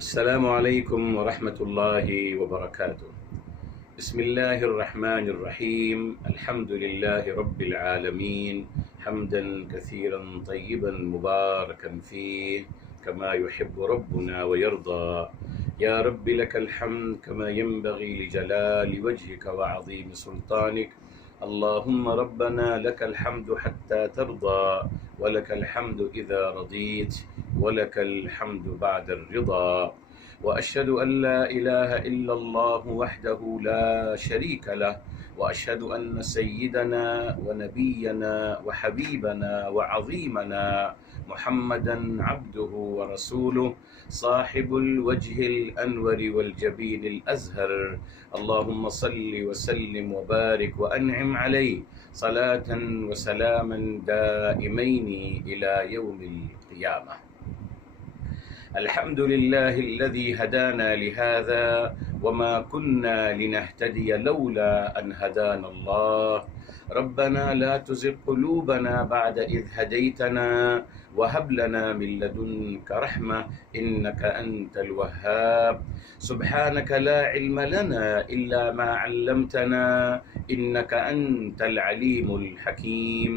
السلام عليكم ورحمة الله وبركاته. بسم الله الرحمن الرحيم. الحمد لله رب العالمين، حمدا كثيرا طيبا مباركا فيه كما يحب ربنا ويرضى. يا رب لك الحمد كما ينبغي لجلال وجهك وعظيم سلطانك. اللهم ربنا لك الحمد حتى ترضى، ولك الحمد إذا رضيت، ولك الحمد بعد الرضا. وأشهد أن لا إله إلا الله وحده لا شريك له، وأشهد أن سيدنا ونبينا وحبيبنا وعظيمنا محمدا عبده ورسوله، صاحب الوجه الأنور والجبين الأزهر. اللهم صل وسلم وبارك وأنعم عليه صلاة وسلاما دائمين إلى يوم القيامة. الحمد لله الذي هدانا لهذا وما كنا لنهتدي لولا أن هدانا الله. ربنا لا تزغ قلوبنا بعد إذ هديتنا وهب لنا من لدنك رحمة إنك أنت الوهاب. سبحانك لا علم لنا إلا ما علمتنا إنك أنت العليم الحكيم.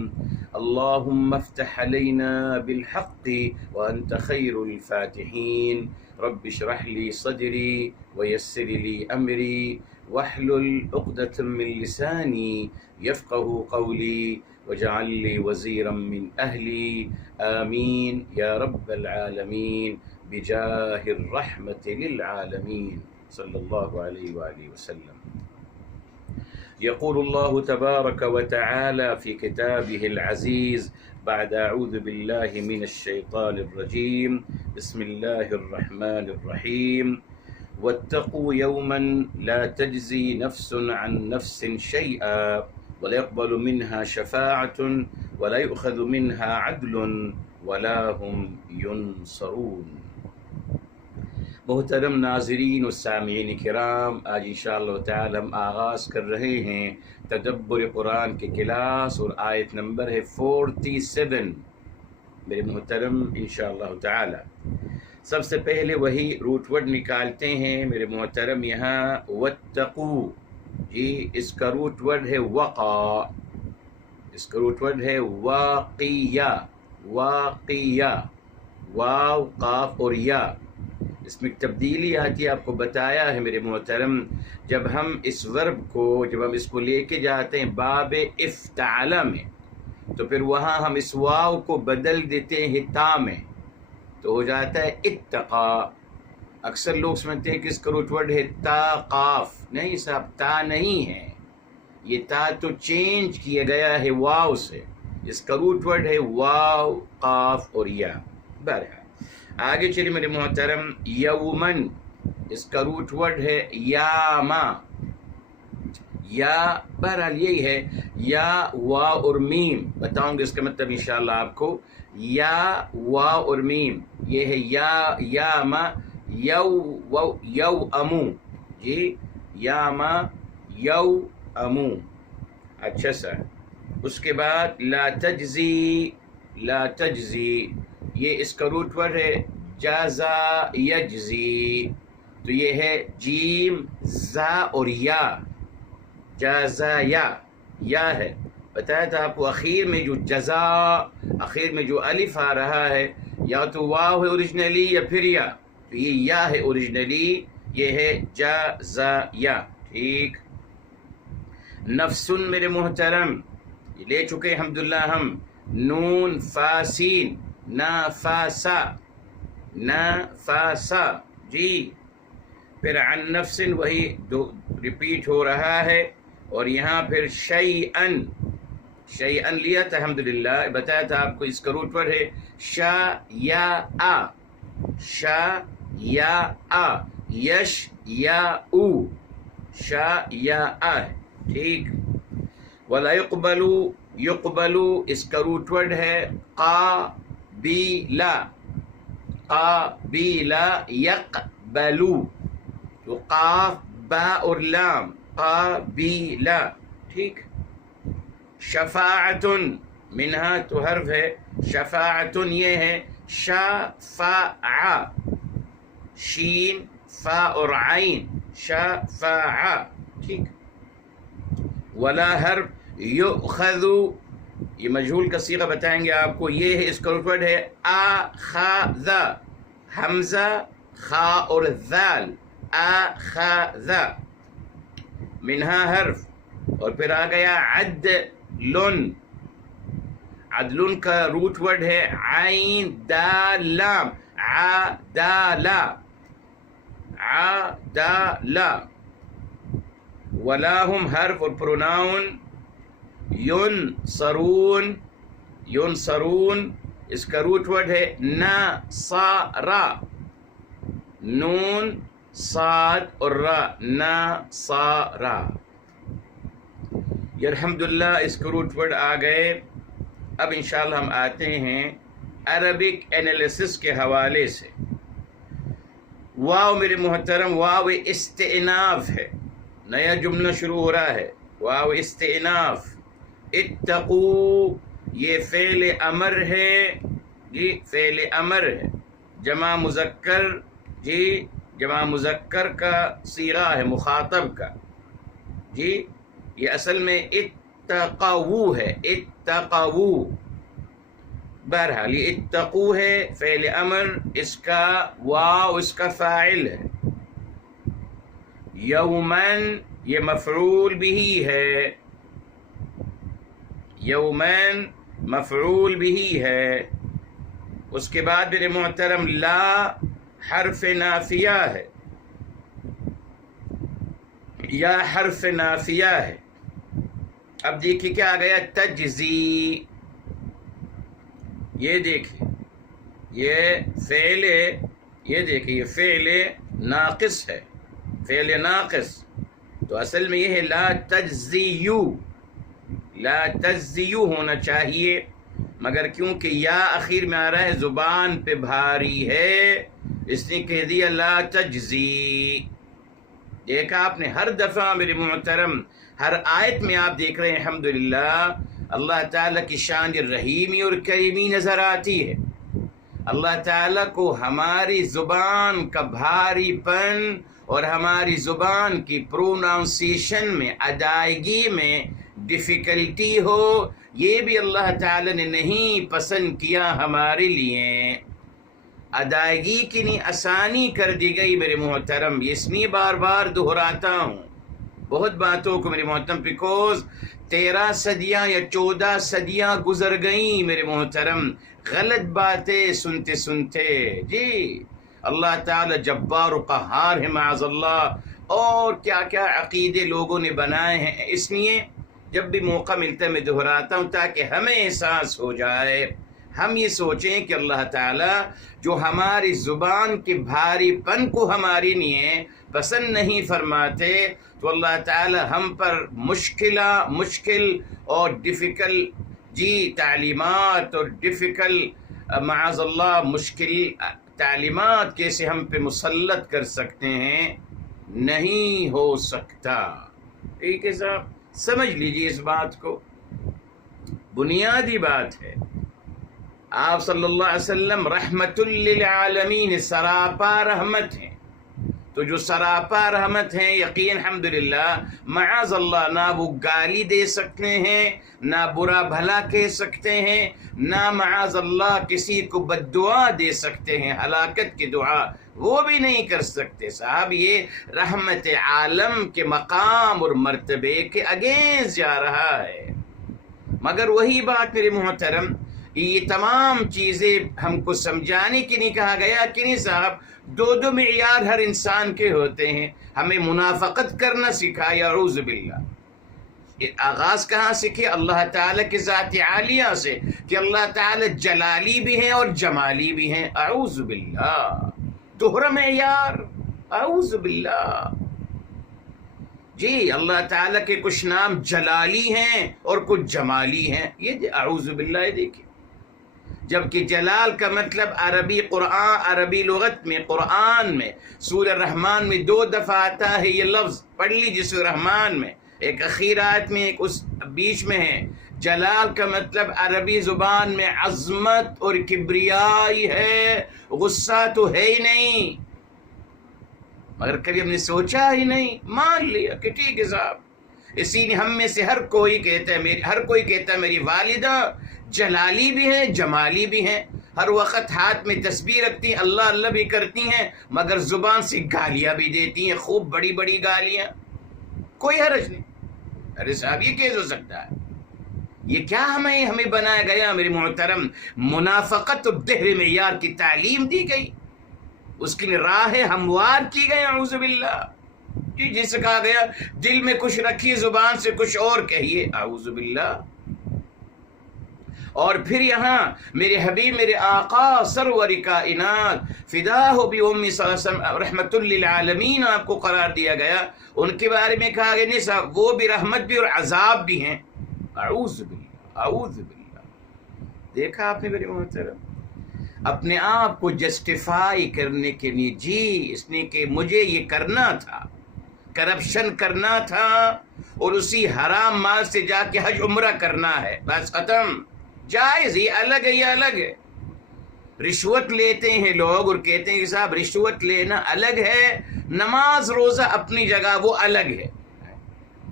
اللهم افتح علينا بالحق وأنت خير الفاتحين. رب اشرح لي صدري ويسر لي أمري واحلل عقدة من لساني يفقه قولي واجعل لي وزيرا من أهلي. آمين يا رب العالمين بجاه الرحمة للعالمين صلى الله عليه وآله وسلم. يقول الله تبارك وتعالى في كتابه العزيز بعد أعوذ بالله من الشيطان الرجيم. بسم الله الرحمن الرحيم. واتقوا يوما لا تجزي نفس عن نفس شيئا ولا يقبل منها شفاعة ولا يؤخذ منها عدل ولا هم ينصرون. محترم ناظرین و سامعین کرام، آج انشاءاللہ تعالی ہم آغاز کر رہے ہیں تدبر قرآن کے کلاس، اور آیت نمبر ہے 47 میرے محترم انشاءاللہ تعالی. سب سے پہلے وہی روٹ ورڈ نکالتے ہیں میرے محترم. یہاں واتقو، جی اس کا روٹ ورڈ ہے وقا، اس کا روٹ ورڈ ہے واقیہ، واقیہ، واو قاف اور یا. اس میں تبدیلی آتی ہے، آپ کو بتایا ہے میرے محترم. جب ہم اس ورب کو، جب ہم اس کو لے کے جاتے ہیں باب افتعل میں، تو پھر وہاں ہم اس واو کو بدل دیتے ہیں تا میں، تو ہو جاتا ہے اتقا. اکثر لوگ سمجھتے ہیں کہ اس کا روٹ ورڈ ہے تا قاف. نہیں صاحب، تا نہیں ہے، یہ تا تو چینج کیا گیا ہے واو سے. اس کا روٹ ورڈ ہے واو قاف اور یا. بہرحال آگے چلیے میرے محترم. یومن، اس کا روٹ ورڈ ہے یاما. یا بہرحال یہی ہے، یا وا اور میم. بتاؤں گا اس کا مطلب انشاءاللہ آپ کو. یا وا اور میم یہ ہے یاما یو امو. جی یاما یو امو. اچھا سر. اس کے بعد لا تجزی، لا تجزی یہ اس کا روٹ ورڈ ہے جازا یجزی. تو یہ ہے جیم زا اور یا، جازا یا ہے. بتایا تھا آپ کو اخیر میں جو جزا، اخیر میں جو الف آ رہا ہے، یا تو واو ہے اوریجنلی یا پھر یا. تو یہ یا ہے اوریجنلی، یہ ہے جازا یا. ٹھیک. نفسن میرے محترم یہ لے چکے الحمدللہ ہم. نون فاسین نافاسا، نافاسا. جی پھر عن نفس وہی دو ریپیٹ ہو رہا ہے. اور یہاں پھر شیئن، شیئن لیا تھا الحمدللہ. بتایا تھا آپ کو اس کا روٹ ورڈ ہے شا یا آ، شا یا آ، یش یا او، شا یا آ. ٹھیک. ولا یقبلو، یقبلو اس کا روٹ ورڈ ہے قابیلا، قابیلا یقبلو. تو قاف با اور لام، قابیلا. ٹھیک. شفاعتن منہا تو حرف ہے، شفاعتن یہ ہے شفاع، شین فا اور عین شفاع. ٹھیک. ولا حرف یؤخذ، یہ مجہول کا صیغہ بتائیں گے آپ کو. یہ ہے اس کا روٹ ورڈ ہے اخذ، حمزہ خا اور ذال، اخذ. منہا حرف، اور پھر آ گیا عدل. عدل کا روٹ ورڈ ہے عین دال لام، عدال، عدال. ولاہم حرف اور پروناؤن ینصرون. ینصرون اس کا روٹ ورڈ ہے نصر، نون صاد اور را، نصر. یہ الحمدللہ اس کا روٹ ورڈ آ گئے. اب انشاءاللہ ہم آتے ہیں عربک انالیسس کے حوالے سے. واو میرے محترم واو استئناف ہے، نیا جملہ شروع ہو رہا ہے. واو استئناف. اتقو یہ فعل امر ہے جی، فعل امر ہے. جمع مذکر جی، جمع مذکر کا صیغہ ہے مخاطب کا جی. یہ اصل میں اتقو ہے، اتقو. بہرحال یہ اتقو ہے فعل امر، اس کا واو اس کا فاعل ہے. یومن یہ مفعول بھی ہے، یومن مفعول بھی ہے. اس کے بعد میرے محترم لا حرف نافیہ ہے، یا حرف نافیہ ہے. اب دیکھیے کیا آ گیا، تجزی. یہ دیکھیے یہ فعل، یہ دیکھیے یہ فعل ناقص ہے، فعل ناقص. تو اصل میں یہ ہے لا تجزیو، لا تجزیو ہونا چاہیے، مگر کیونکہ یا اخیر میں آ رہا ہے زبان پہ بھاری ہے، اس نے کہہ دیا لا تجزی. دیکھا آپ نے ہر دفعہ میرے محترم، ہر آیت میں آپ دیکھ رہے ہیں الحمدللہ اللہ تعالیٰ کی شان رحیمی اور کریمی نظر آتی ہے. اللہ تعالیٰ کو ہماری زبان کا بھاری پن اور ہماری زبان کی پروناؤنسیشن میں، ادائیگی میں ڈیفیکلٹی ہو، یہ بھی اللہ تعالیٰ نے نہیں پسند کیا ہمارے لیے. ادائیگی کی نہیں آسانی کر دی گئی میرے محترم. اس لیے بار بار دہراتا ہوں بہت باتوں کو میرے محترم، بیکوز 13 صدیاں یا 14 صدیاں گزر گئیں میرے محترم غلط باتیں سنتے سنتے جی. اللہ تعالی جبار و قہار ہے معاذ اللہ، اور کیا کیا عقیدے لوگوں نے بنائے ہیں. اس لیے جب بھی موقع ملتا ہے میں دہراتا ہوں تاکہ ہمیں احساس ہو جائے، ہم یہ سوچیں کہ اللہ تعالیٰ جو ہماری زبان کے بھاری پن کو ہمارے لیے پسند نہیں فرماتے، تو اللہ تعالیٰ ہم پر مشکل اور ڈیفیکل جی تعلیمات اور ڈیفیکل معاذ اللہ مشکل تعلیمات کیسے ہم پہ مسلط کر سکتے ہیں، نہیں ہو سکتا. ٹھیک ہے صاحب، سمجھ لیجیے اس بات کو، بنیادی بات ہے. آپ صلی اللہ علیہ وسلم رحمت للعالمین، سراپا رحمت ہیں. تو جو سراپا رحمت ہیں، یقین الحمدللہ معاذ اللہ نہ وہ گالی دے سکتے ہیں، نہ برا بھلا کہہ سکتے ہیں، نہ معاذ اللہ کسی کو بد دعا دے سکتے ہیں، ہلاکت کی دعا وہ بھی نہیں کر سکتے. صاحب یہ رحمت عالم کے مقام اور مرتبے کے اگینسٹ جا رہا ہے. مگر وہی بات میرے محترم، یہ تمام چیزیں ہم کو سمجھانے کے نہیں کہا گیا کہ نہیں صاحب، دو معیار ہر انسان کے ہوتے ہیں. ہمیں منافقت کرنا سکھایا، اعوذ باللہ. یہ آغاز کہاں سے کہ اللہ تعالیٰ کے ذات عالیہ سے، کہ اللہ تعالیٰ جلالی بھی ہیں اور جمالی بھی ہیں. اعوذ باللہ، دوہرا معیار، اعوذ باللہ. جی اللہ تعالیٰ کے کچھ نام جلالی ہیں اور کچھ جمالی ہیں، یہ اعوذ باللہ. دیکھیں، جبکہ جلال کا مطلب عربی لغت میں قرآن میں سورہ رحمان میں 2 دفعہ آتا ہے. یہ لفظ پڑھ لیجیے سورہ رحمان میں، ایک اخیرات میں ایک اس بیچ میں ہے. جلال کا مطلب عربی زبان میں عظمت اور کبریائی ہے، غصہ تو ہے ہی نہیں. مگر کبھی ہم نے سوچا ہی نہیں، مان لیا کہ ٹھیک ہے صاحب۔ اسی لیے ہم میں سے ہر کوئی کہتا ہے میری والدہ جلالی بھی ہیں جمالی بھی ہیں، ہر وقت ہاتھ میں تسبیح رکھتی ہیں، اللہ اللہ بھی کرتی ہیں، مگر زبان سے گالیاں بھی دیتی ہیں، خوب بڑی بڑی گالیاں۔ کوئی حرج نہیں۔ ارے صاحب یہ کیسے ہو سکتا ہے؟ یہ کیا ہمیں بنایا گیا میرے محترم؟ منافقت الدہر معیار کی تعلیم دی گئی، اس کی راہ ہموار کی گئی، اعوذ باللہ۔ جی جسے کہا گیا دل میں کچھ رکھیے زبان سے کچھ اور کہیے، اعوذ باللہ۔ اور پھر یہاں میرے حبیب میرے آقا سرور کائنات فداہ بی امی صلی اللہ علیہ وسلم رحمت للعالمین آپ کو قرار دیا گیا، ان کے بارے میں کہا گیا نہیں صاحب وہ بھی رحمت بھی اور عذاب بھی ہیں، اعوذ باللہ اعوذ باللہ۔ دیکھا آپ نے میرے محترم، اپنے آپ کو جسٹیفائی کرنے کے لیے، جی اس نے کہ مجھے یہ کرنا تھا، کرپشن کرنا تھا اور اسی حرام مال سے جا کے حج عمرہ کرنا ہے، بس ختم، جائز، یہ الگ ہے، یہ الگ ہے۔ رشوت لیتے ہیں لوگ اور کہتے ہیں کہ صاحب رشوت لینا الگ ہے، نماز روزہ اپنی جگہ وہ الگ ہے۔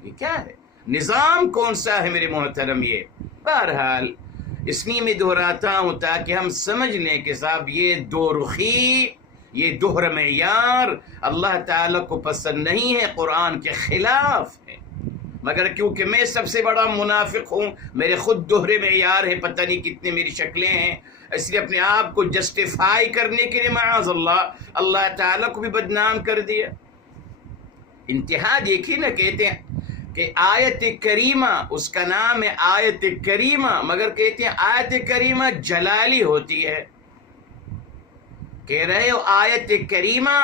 یہ کیا ہے؟ نظام کون سا ہے میرے محترم؟ یہ بہرحال اس لیے میں دہراتا ہوں تاکہ ہم سمجھ لیں کہ صاحب یہ دو رخی، یہ دوہرا معیار اللہ تعالیٰ کو پسند نہیں ہے، قرآن کے خلاف ہے۔ مگر کیونکہ میں سب سے بڑا منافق ہوں، میرے خود دوہرے معیار ہیں، پتہ نہیں کتنے میری شکلیں ہیں، اس لیے اپنے آپ کو جسٹیفائی کرنے کے لیے معاذ اللہ تعالیٰ کو بھی بدنام کر دیا۔ انتہا دیکھیے نا، کہتے ہیں کہ آیت کریمہ، اس کا نام ہے آیت کریمہ، مگر کہتے ہیں آیت کریمہ جلالی ہوتی ہے۔ کہہ رہے ہو آیت کریمہ،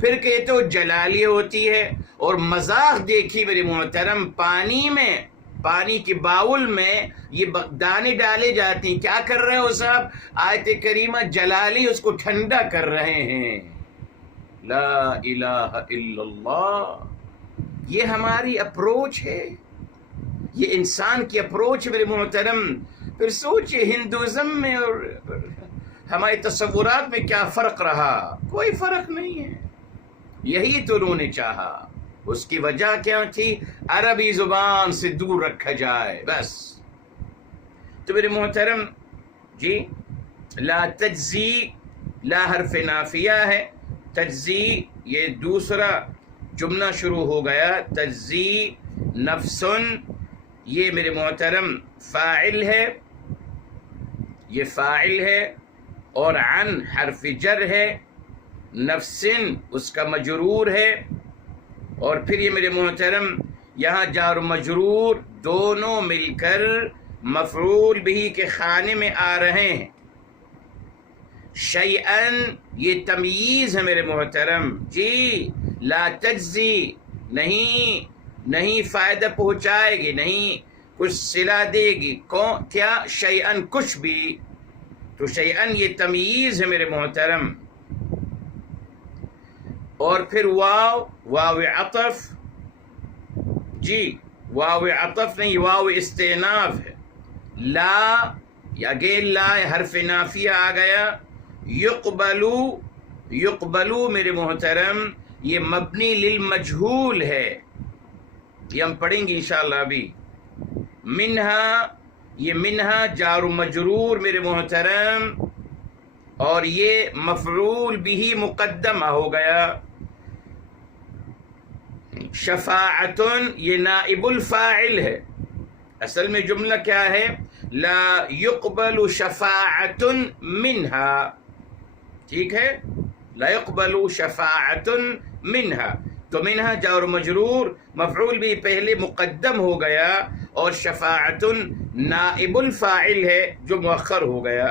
پھر کہتے ہو جلالی ہوتی ہے۔ اور مذاق دیکھی میرے محترم، پانی کے باؤل میں یہ دانے ڈالے جاتے ہیں، کیا کر رہے ہو صاحب؟ آیت کریمہ جلالی، اس کو ٹھنڈا کر رہے ہیں۔ لا الہ الا اللہ، یہ ہماری اپروچ ہے، یہ انسان کی اپروچ میرے محترم۔ پھر سوچئے ہندوازم میں اور ہمارے تصورات میں کیا فرق رہا؟ کوئی فرق نہیں ہے، یہی تو انہوں نے چاہا۔ اس کی وجہ کیا تھی؟ عربی زبان سے دور رکھا جائے، بس۔ تو میرے محترم جی، لا تجزی، لا حرف نافیہ ہے، تجزی یہ دوسرا جملہ شروع ہو گیا، تجزی نفسن، یہ میرے محترم فاعل ہے، یہ فاعل ہے، اور عن حرف جر ہے، نفسن اس کا مجرور ہے، اور پھر یہ میرے محترم یہاں جار و مجرور دونوں مل کر مفعول بھی کے خانے میں آ رہے ہیں۔ شیئن یہ تمییز ہے میرے محترم، جی لا تجزی نہیں فائدہ پہنچائے گی، نہیں کچھ صلہ دے گی، کیا؟ شیئن کچھ بھی، تو شیئن یہ تمییز ہے میرے محترم۔ اور پھر واو عطف، جی واو عطف نہیں، واو استئناف ہے۔ لا اگین لا حرف نافیہ آ گیا۔ یقبلو میرے محترم یہ مبنی للمجہول ہے، یہ ہم پڑھیں گے انشاءاللہ ابھی۔ منہا یہ منہا جار و مجرور میرے محترم، اور یہ مفعول بھی مقدمہ ہو گیا۔ شفاعتن یہ نائب الفاعل ہے، اصل میں جملہ کیا ہے؟ لا يقبل شفاعت منہا، ٹھیک ہے، لا يقبل شفاعت منہا، تو منہا جار و مجرور، مفعول بھی پہلے مقدم ہو گیا، اور شفاعت نائب الفاعل ہے جو مؤخر ہو گیا۔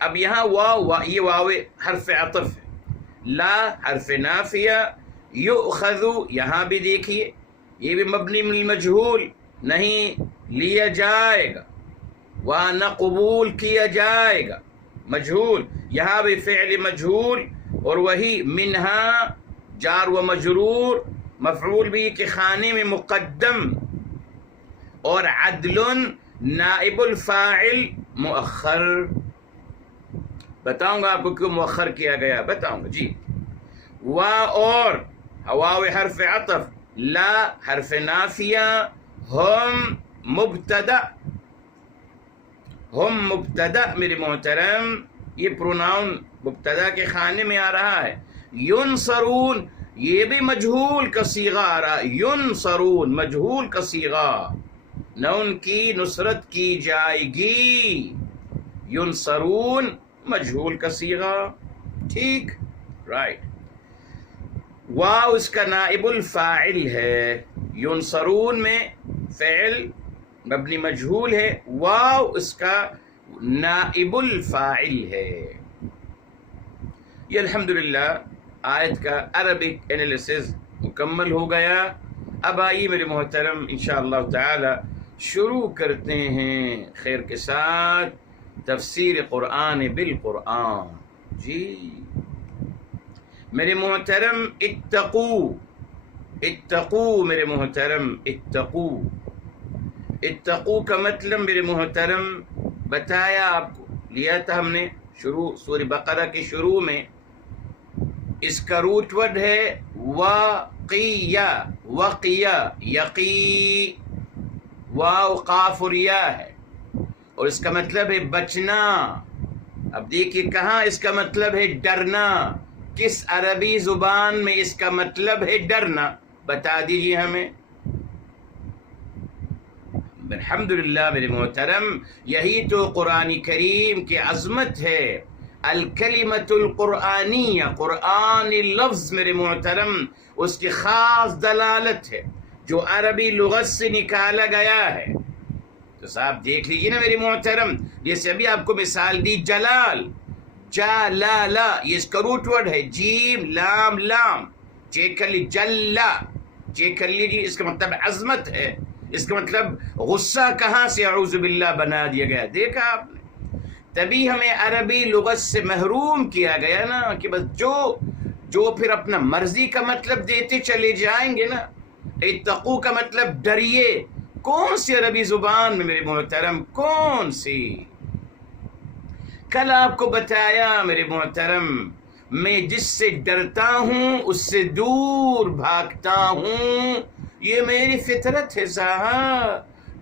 اب یہاں یہ واو حرف عطف ہے، لا حرف نافیہ، یؤخذ یہاں بھی دیکھیے یہ بھی مبنی للمجہول، نہیں لیا جائے گا، وہاں نہ قبول کیا جائے گا، مجہول، یہاں بھی فعل مجہول، اور وہی منہا جار و مجرور مفعول بھی کے خانے میں مقدم، اور عدل نائب الفاعل مؤخر۔ بتاؤں گا آپ کو کیوں مؤخر کیا گیا، بتاؤں گا جی۔ وا اور واو حرف عطف، لا حرف نافیہ، ہم مبتدا، ہم مبتدا میرے محترم، یہ پروناؤن مبتدا کے خانے میں آ رہا ہے۔ ینصرون یہ بھی مجہول کا صیغہ آ رہا ہے، ینصرون مجہول کا صیغہ، نہ ان کی نصرت کی جائے گی، ینصرون مجہول کا صیغہ، ٹھیک، رائٹ۔ واو اس کا نائب الفاعل ہے، ینصرون میں فعل مبنی مجہول ہے، واو اس کا نائب الفاعل ہے۔ یہ الحمدللہ آیت کا عربک انالیسز مکمل ہو گیا۔ اب آئیے میرے محترم انشاءاللہ تعالی شروع کرتے ہیں خیر کے ساتھ تفسیر قرآن بالقرآن۔ جی میرے محترم اتقو، اتقو میرے محترم اتقو، اتقو کا مطلب میرے محترم بتایا آپ کو، لیا تھا ہم نے شروع سورہ بقرہ کے شروع میں۔ اس کا روٹ ورڈ ہے وقیہ، وقیہ، یقی، واو قاف اور یا ہے، اور اس کا مطلب ہے بچنا۔ اب دیکھیے کہاں اس کا مطلب ہے ڈرنا، کس عربی زبان میں اس کا مطلب ہے ڈرنا، بتا دیجیے ہمیں۔ الحمدللہ میرے محترم یہی تو قرآن کریم کی عظمت ہے، الکلمۃ القرآنیہ، قرآنی لفظ میرے محترم اس کی خاص دلالت ہے جو عربی لغت سے نکالا گیا ہے۔ تو صاحب دیکھ لیجیے نا میرے محترم، جیسے ابھی آپ کو مثال دی جلال، جلالا، یہ اس کا روٹ ورڈ ہے، جیم لام لام، چیک کر لیجیے، جلا، چیک کر لیجیے، اس کا مطلب عظمت ہے، اس کا مطلب غصہ کہاں سے اعوذ باللہ بنا دیا گیا، دیکھا آپ نے؟ تبھی ہمیں عربی لغت سے محروم کیا گیا نا، کہ بس جو پھر اپنا مرضی کا مطلب دیتے چلے جائیں گے نا۔ اتقو کا مطلب ڈریے، کون سی عربی زبان میں میرے محترم، کون سی؟ کل آپ کو بتایا میرے محترم، میں جس سے ڈرتا ہوں اس سے دور بھاگتا ہوں، یہ میری فطرت ہے صاحب،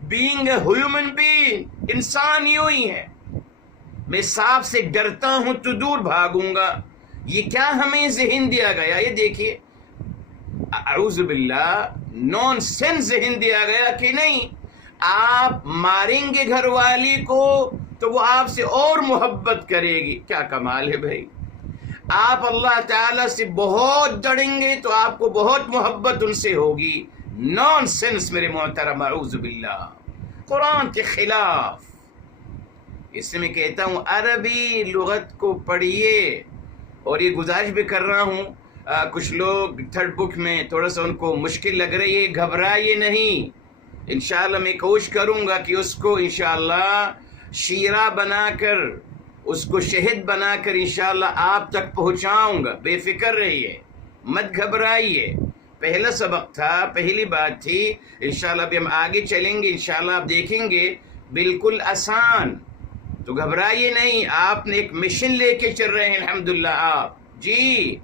بینگ اے ہیومن بینگ، انسان یوں ہی ہے، میں سانپ سے ڈرتا ہوں تو دور بھاگوں گا۔ یہ کیا ہمیں ذہن دیا گیا، یہ دیکھیے، اعوذ باللہ، نون سینس ذہن دیا گیا کہ نہیں، آپ ماریں گے گھر والی کو تو وہ آپ سے اور محبت کرے گی، کیا کمال ہے بھائی۔ آپ اللہ تعالیٰ سے بہت ڈریں گے تو آپ کو بہت محبت ان سے ہوگی، نون سینس میرے محترم، اعوذ باللہ، قرآن کے خلاف۔ اس سے میں کہتا ہوں عربی لغت کو پڑھیے، اور یہ گزارش بھی کر رہا ہوں، کچھ لوگ تھرڈ بک میں تھوڑا سا ان کو مشکل لگ رہی ہے، گھبرائیے نہیں، انشاءاللہ میں کوشش کروں گا کہ اس کو انشاءاللہ شیرہ بنا کر، اس کو شہد بنا کر انشاءاللہ آپ تک پہنچاؤں گا، بے فکر رہیے، مت گھبرائیے۔ پہلا سبق تھا، پہلی بات تھی، انشاءاللہ ابھی ہم آگے چلیں گے، انشاءاللہ آپ دیکھیں گے بالکل آسان، تو گھبرائیے نہیں، آپ نے ایک مشن لے کے چل رہے ہیں الحمدللہ آپ، جی،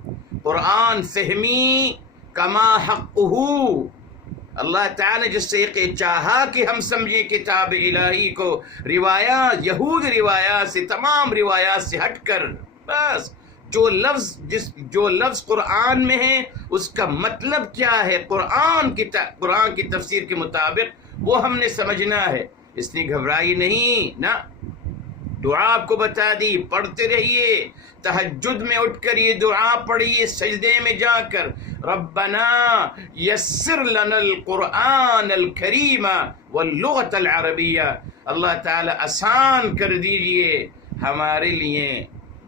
قرآن فہمی کما حقہ، اللہ تعالیٰ نے جس سے چاہا کہ ہم سمجھیں کتاب الہی کو، روایات، یہود روایات سے، تمام روایات سے ہٹ کر، بس جو لفظ قرآن میں ہے اس کا مطلب کیا ہے، قرآن کی تفسیر کے مطابق وہ ہم نے سمجھنا ہے، اس لیے گھبرائی نہیں نا۔ دعا آپ کو بتا دی، پڑھتے رہیے، تہجد میں اٹھ کر یہ دعا پڑھیے، سجدے میں جا کر، ربنا یسر لنا القرآن الکریم واللغة العربیہ، اللہ تعالی آسان کر دیجئے ہمارے لیے،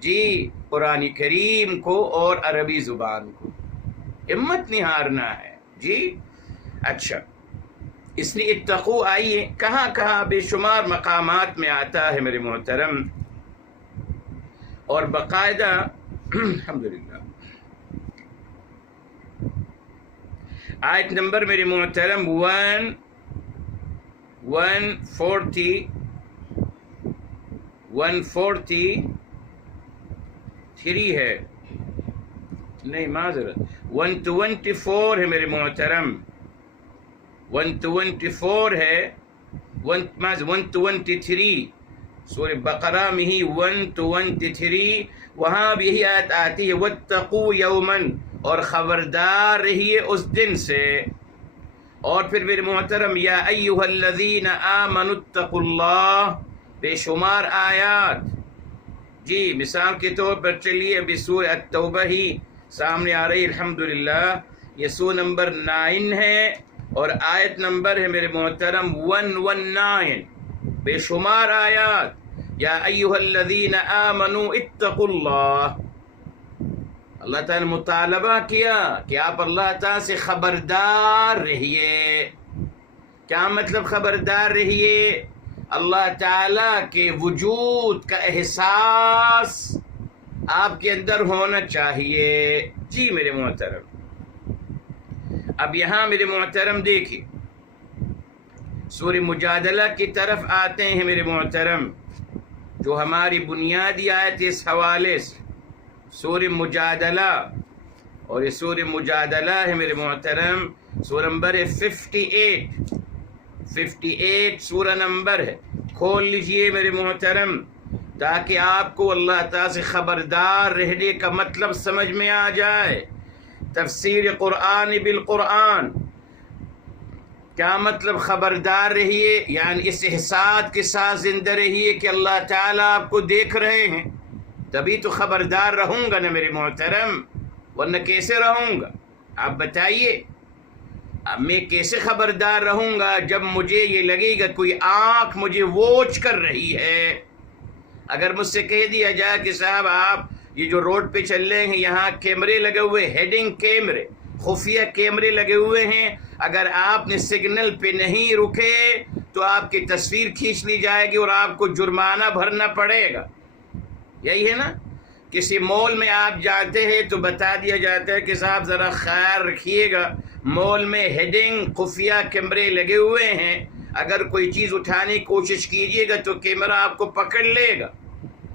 جی، قرآن کریم کو اور عربی زبان کو، ہمت نہیں ہارنا ہے، جی۔ اچھا، اس لیے اتقو آئیے کہاں کہاں بے شمار مقامات میں آتا ہے میرے محترم، اور باقاعدہ الحمدللہ آیت نمبر میرے محترم 143 ہے، نہیں معذرت 124 ہے میرے محترم، 124 ہے، 123 سورہ بقرہ میں ہی 123 وہاں بھی یہی آیت آتی ہے واتقوا یوما، اور خبردار رہیے اس دن سے. اور پھر میرے محترم یا ایھا الذین آمنوا اتقوا اللہ، بے شمار آیات. جی مثال کے طور پر چلیے ابھی سورہ التوبہ ہی سامنے آ رہی الحمدللہ، یہ سورہ نمبر 9 ہے اور آیت نمبر ہے میرے محترم 119. بے شمار آیات یا ایھا الذین آمنوا اتقوا اللہ. اللہ تعالیٰ نے مطالبہ کیا کہ آپ اللہ تعالیٰ سے خبردار رہیے. کیا مطلب خبردار رہیے؟ اللہ تعالیٰ کے وجود کا احساس آپ کے اندر ہونا چاہیے. جی میرے محترم، اب یہاں میرے محترم دیکھیے سورہ مجادلہ کی طرف آتے ہیں میرے محترم، جو ہماری بنیادی آیت اس حوالے سے سورہ مجادلہ، اور یہ سورہ مجادلہ ہے میرے محترم، سورہ نمبر 58 سورہ نمبر ہے. کھول لیجئے میرے محترم تاکہ آپ کو اللہ تعالیٰ سے خبردار رہنے کا مطلب سمجھ میں آ جائے. تفسیر قرآن بالقرآن، کیا مطلب خبردار رہیے؟ یعنی اس احساس کے ساتھ زندہ رہیے کہ اللہ تعالیٰ آپ کو دیکھ رہے ہیں، تبھی تو خبردار رہوں گا نا میرے محترم، ورنہ کیسے رہوں گا؟ آپ بتائیے. اب میں کیسے خبردار رہوں گا جب مجھے یہ لگے گا کوئی آنکھ مجھے واچ کر رہی ہے. اگر مجھ سے کہہ دیا جائے کہ صاحب آپ یہ جو روڈ پہ چل رہے ہیں یہاں کیمرے لگے ہوئے، ہیڈنگ کیمرے، خفیہ کیمرے لگے ہوئے ہیں، اگر آپ نے سگنل پہ نہیں رکے تو آپ کی تصویر کھینچ لی جائے گی اور آپ کو جرمانہ بھرنا پڑے گا. یہی ہے نا؟ کسی مال میں آپ جاتے ہیں تو بتا دیا جاتا ہے کہ صاحب ذرا خیال رکھیے گا، مال میں ہیڈنگ خفیہ کیمرے لگے ہوئے ہیں، اگر کوئی چیز اٹھانے کی کوشش کیجیے گا تو کیمرہ آپ کو پکڑ لے گا.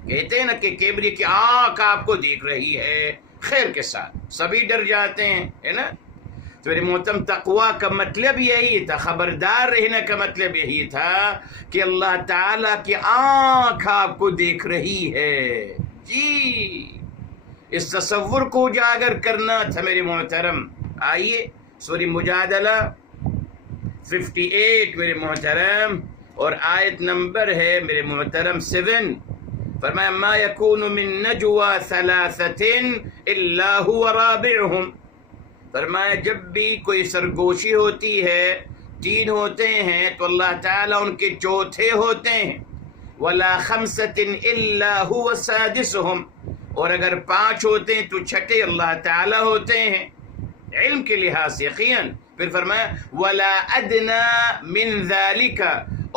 کہتے ہیں نا کہ کیمرے کی آنکھ آپ کو دیکھ رہی ہے، خیر کے ساتھ سبھی ڈر جاتے ہیں، ہے نا؟ تو میرے محترم تقویٰ کا مطلب یہی تھا، خبردار رہنے کا مطلب یہی تھا کہ اللہ تعالیٰ کی آنکھ آپ کو دیکھ رہی ہے. جی اس تصور کو اجاگر کرنا تھا میرے محترم. آئیے سورہ مجادلہ 58 میرے محترم اور آیت نمبر ہے میرے محترم 7. فرمایا ما یکون من نجوا ثلاثۃ الا هو رابعهم. فرمایا جب بھی کوئی سرگوشی ہوتی ہے، 3 ہوتے ہیں تو اللہ تعالیٰ ان کے چوتھے ہوتے ہیں. ولا خمسۃ الا هو سادسهم، اور اگر 5 ہوتے ہیں تو چھٹے اللہ تعالیٰ ہوتے ہیں علم کے لحاظ سے یقیناً. پھر فرمایا ولا ادنى من ذلك،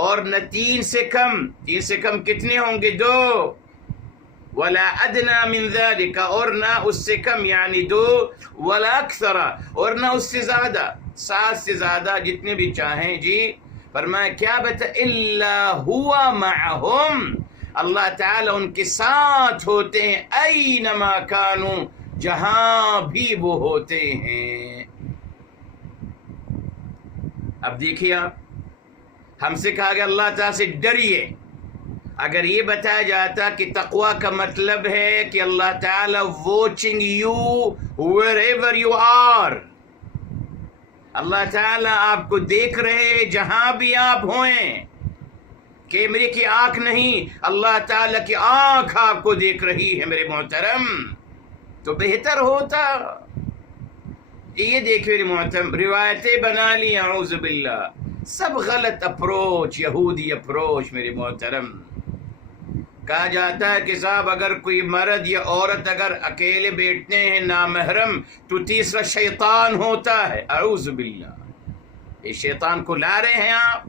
اور نہ 3 سے کم. 3 سے کم کتنے ہوں گے؟ 2. ولا ادنى من ذلك، اور نہ اس سے کم یعنی 2. ولا اکثر، اور نہ اس سے زیادہ، 7 سے زیادہ جتنے بھی چاہیں. جی فرمایا کیا بتا الا هو معهم، اللہ تعالیٰ ان کے ساتھ ہوتے ہیں اینما کانوا، جہاں بھی وہ ہوتے ہیں. اب دیکھیے آپ، ہم سے کہا گیا اللہ تعالیٰ سے ڈریے. اگر یہ بتایا جاتا کہ تقویٰ کا مطلب ہے کہ اللہ تعالیٰ watching you wherever you are, Allah تعالیٰ آپ کو دیکھ رہے جہاں بھی آپ ہوئیں، کیمرے کی آنکھ نہیں، اللہ تعالیٰ کی آنکھ آپ کو دیکھ رہی ہے میرے محترم، تو بہتر ہوتا. یہ دیکھیں میرے محترم، روایتیں بنا لی اعوذ باللہ، سب غلط اپروچ، یہودی اپروچ میرے محترم. کہا جاتا ہے کہ صاحب اگر کوئی مرد یا عورت اگر اکیلے بیٹھتے ہیں نامحرم تو تیسرا شیطان ہوتا ہے. اعوذ باللہ، یہ شیطان کو لا رہے ہیں آپ.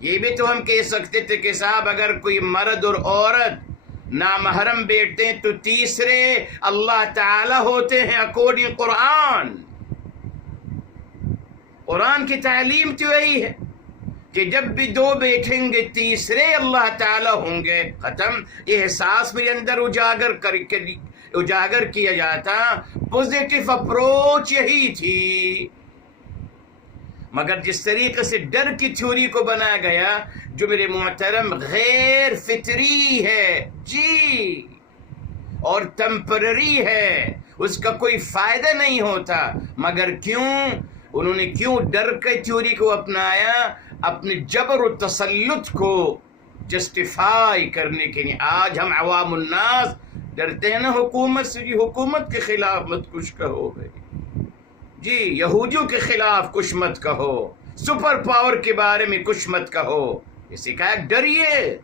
یہ بھی تو ہم کہہ سکتے تھے کہ صاحب اگر کوئی مرد اور عورت نامحرم بیٹھتے ہیں تو تیسرے اللہ تعالی ہوتے ہیں اکارڈنگ قرآن. قرآن کی تعلیم تو یہی ہے. کہ جب بھی دو بیٹھیں گے تیسرے اللہ تعالی ہوں گے. ختم. یہ احساس میرے اندر اجاگر کیا جاتا. پوزیٹو اپروچ یہی تھی. مگر جس طریقے سے ڈر کی تھیوری کو بنایا گیا جو میرے محترم غیر فطری ہے جی اور ٹیمپرری ہے، اس کا کوئی فائدہ نہیں ہوتا. مگر کیوں انہوں نے ڈر کی تھیوری کو اپنایا؟ اپنے جبر و تسلط کو جسٹیفائی کرنے کے لیے. آج ہم عوام الناس ڈرتے ہیں نا حکومت سے. جی حکومت کے خلاف مت کچھ کہو بھائی جی، یہودیوں کے خلاف کچھ مت کہو، سپر پاور کے بارے میں کچھ مت کہو. یہ سکھایا ڈریے،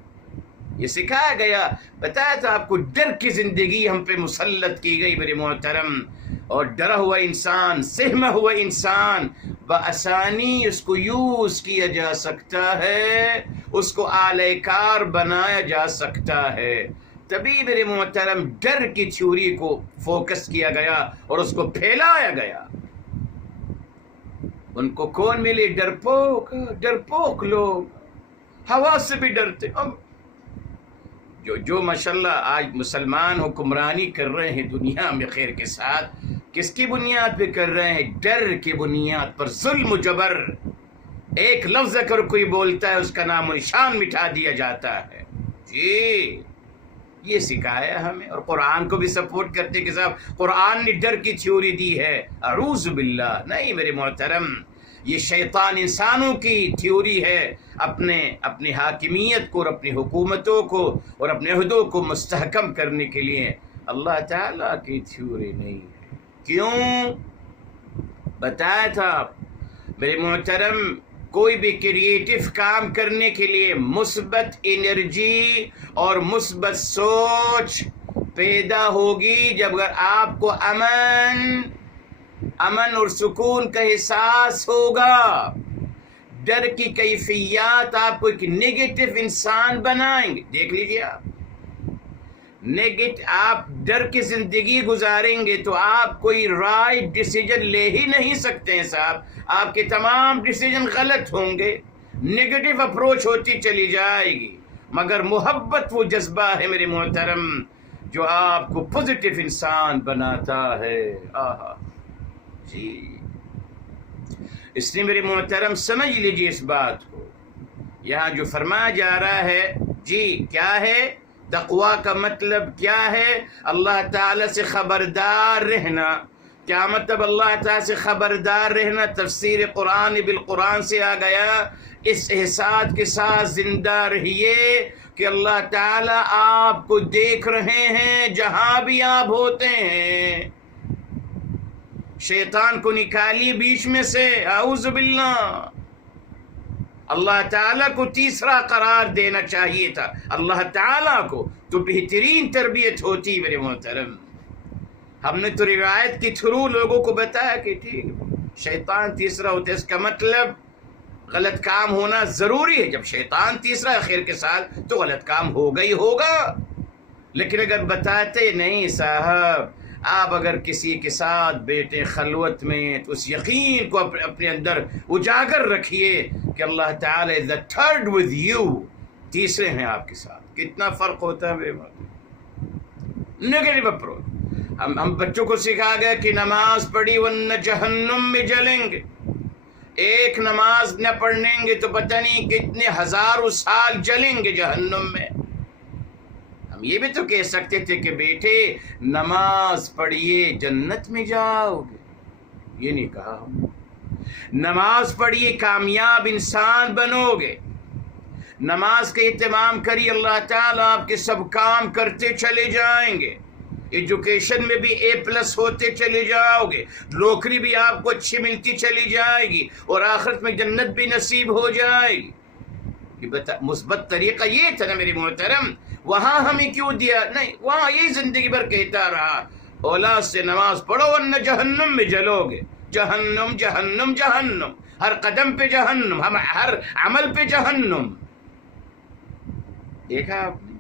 یہ سکھایا گیا. بتایا تھا آپ کو ڈر کی زندگی ہم پہ مسلط کی گئی میرے محترم. اور ڈرا ہوا انسان، سہما ہوا انسان بآسانی اس کو یوز کیا جا سکتا ہے، اس کو آلہ کار بنایا جا سکتا ہے. تبھی میرے محترم ڈر کی تھیوری کو فوکس کیا گیا اور اس کو پھیلایا گیا. ان کو کون ملے؟ ڈرپوک لوگ، ہوا سے بھی ڈرتے. جو ماشاءاللہ آج مسلمان حکمرانی کر رہے ہیں دنیا میں خیر کے ساتھ، کس کی بنیاد پہ کر رہے ہیں؟ ڈر کی بنیاد پر. ظلم و جبر. ایک لفظ اگر کوئی بولتا ہے اس کا نام و نشان مٹا دیا جاتا ہے. جی یہ سکھایا ہمیں. اور قرآن کو بھی سپورٹ کرتے کہ صاحب قرآن نے ڈر کی تھیوری دی ہے. اعوذ باللہ. نہیں میرے محترم، یہ شیطان انسانوں کی تھیوری ہے اپنی حاکمیت کو اور اپنی حکومتوں کو اور اپنے عہدوں کو مستحکم کرنے کے لیے. اللہ تعالیٰ کی تھیوری نہیں ہے. کیوں؟ بتایا تھا میرے محترم، کوئی بھی کریٹو کام کرنے کے لیے مثبت انرجی اور مثبت سوچ پیدا ہوگی جب اگر آپ کو امن اور سکون کا احساس ہوگا. ڈر کی کیفیات آپ کو ایک نیگیٹو انسان بنائیں گے. دیکھ لیجیے آپ ڈر کی زندگی گزاریں گے تو آپ کوئی رائٹ ڈیسیجن لے ہی نہیں سکتے ہیں صاحب. آپ کے تمام ڈیسیجن غلط ہوں گے. نیگیٹو اپروچ ہوتی چلی جائے گی. مگر محبت وہ جذبہ ہے میرے محترم جو آپ کو پوزیٹو انسان بناتا ہے. آہا جی، اس لیے میرے محترم سمجھ لیجیے اس بات کو. یہاں جو فرمایا جا رہا ہے جی کیا ہے؟ تقویٰ کا مطلب کیا ہے؟ اللہ تعالیٰ سے خبردار رہنا. کیا مطلب اللہ تعالیٰ سے خبردار رہنا؟ تفسیر قرآن بالقرآن سے آ گیا. اس احساس کے ساتھ زندہ رہیے کہ اللہ تعالیٰ آپ کو دیکھ رہے ہیں جہاں بھی آپ ہوتے ہیں. شیطان کو نکالی بیچ میں سے. اعوذ باللہ. اللہ تعالیٰ کو تیسرا قرار دینا چاہیے تھا. اللہ تعالیٰ کو تو بہترین تربیت ہوتی میرے محترم. ہم نے تو روایت کے تھرو لوگوں کو بتایا کہ ٹھیک شیطان تیسرا ہوتا ہے. اس کا مطلب غلط کام ہونا ضروری ہے. جب شیطان تیسرا ہے خیر کے ساتھ تو غلط کام ہوگا ہی ہوگا. لیکن اگر بتاتے نہیں صاحب، آپ اگر کسی کے ساتھ بیٹھے خلوت میں تو اس یقین کو اپنے اندر اجاگر رکھیے کہ اللہ تعالیٰ is the third with you. تیسرے ہیں آپ کے ساتھ. کتنا فرق ہوتا ہے میرے بات. Negative approach. ہم بچوں کو سکھا گیا کہ نماز پڑھی ورنہ جہنم میں جلیں گے. ایک نماز نہ پڑھیں گے تو پتہ نہیں کتنے ہزاروں سال جلیں گے جہنم میں. ہم یہ بھی تو کہہ سکتے تھے کہ بیٹے نماز پڑھیے جنت میں جاؤ گے. یہ نہیں کہا ہم. نماز پڑھیے کامیاب انسان بنو گے. نماز کا اہتمام کریے اللہ تعالیٰ آپ کے سب کام کرتے چلے جائیں گے. ایجوکیشن میں بھی A+ ہوتے چلے جاؤ گے. نوکری بھی آپ کو اچھی ملتی چلی جائے گی اور آخرت میں جنت بھی نصیب ہو جائے گی. مثبت طریقہ یہ تھا نا میرے محترم. وہاں ہمیں کیوں دیا؟ نہیں، وہاں یہی زندگی بھر کہتا رہا اولاد سے نماز پڑھو ورنہ جہنم میں جلو گے. جہنم جہنم جہنم. ہر قدم پہ جہنم، ہر عمل پہ جہنم. دیکھا آپ نے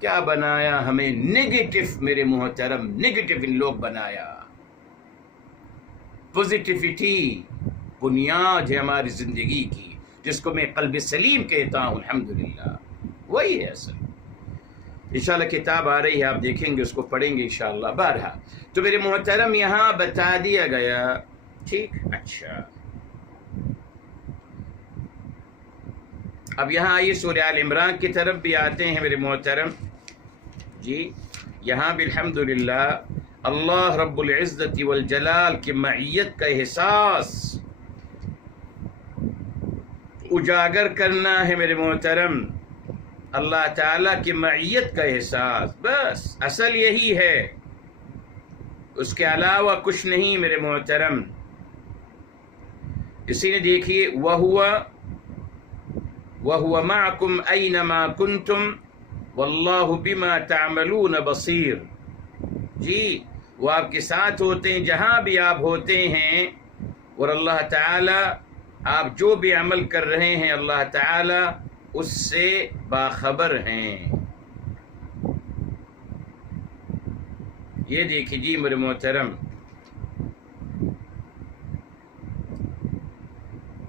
کیا بنایا ہمیں؟ نیگیٹو میرے محترم، نیگیٹو ان لوگ بنایا. پوزیٹیوٹی بنیاد ہے ہماری زندگی کی. جس کو میں قلب سلیم کہتا ہوں، الحمدللہ وہی ہے اصل۔ انشاءاللہ کتاب آ رہی ہے، آپ دیکھیں گے، اس کو پڑھیں گے انشاءاللہ۔ بارہا تو میرے محترم یہاں بتا دیا گیا، ٹھیک، اچھا اب یہاں آئیے سورہ آل عمران کی طرف بھی آتے ہیں میرے محترم جی۔ یہاں بھی الحمدللہ اللہ رب العزت والجلال کی معیت کا احساس اجاگر کرنا ہے میرے محترم، اللہ تعالیٰ کی معیت کا احساس، بس اصل یہی ہے، اس کے علاوہ کچھ نہیں میرے محترم۔ اسی نے دیکھیے وَهُوَ مَعَكُمْ أَيْنَمَا كُنْتُمْ وَاللَّهُ بِمَا تَعْمَلُونَ بَصِيرٌ، جی وہ آپ کے ساتھ ہوتے ہیں جہاں بھی آپ ہوتے ہیں، اور اللہ تعالیٰ آپ جو بھی عمل کر رہے ہیں اللہ تعالیٰ اس سے باخبر ہیں۔ یہ دیکھیے جی میرے محترم،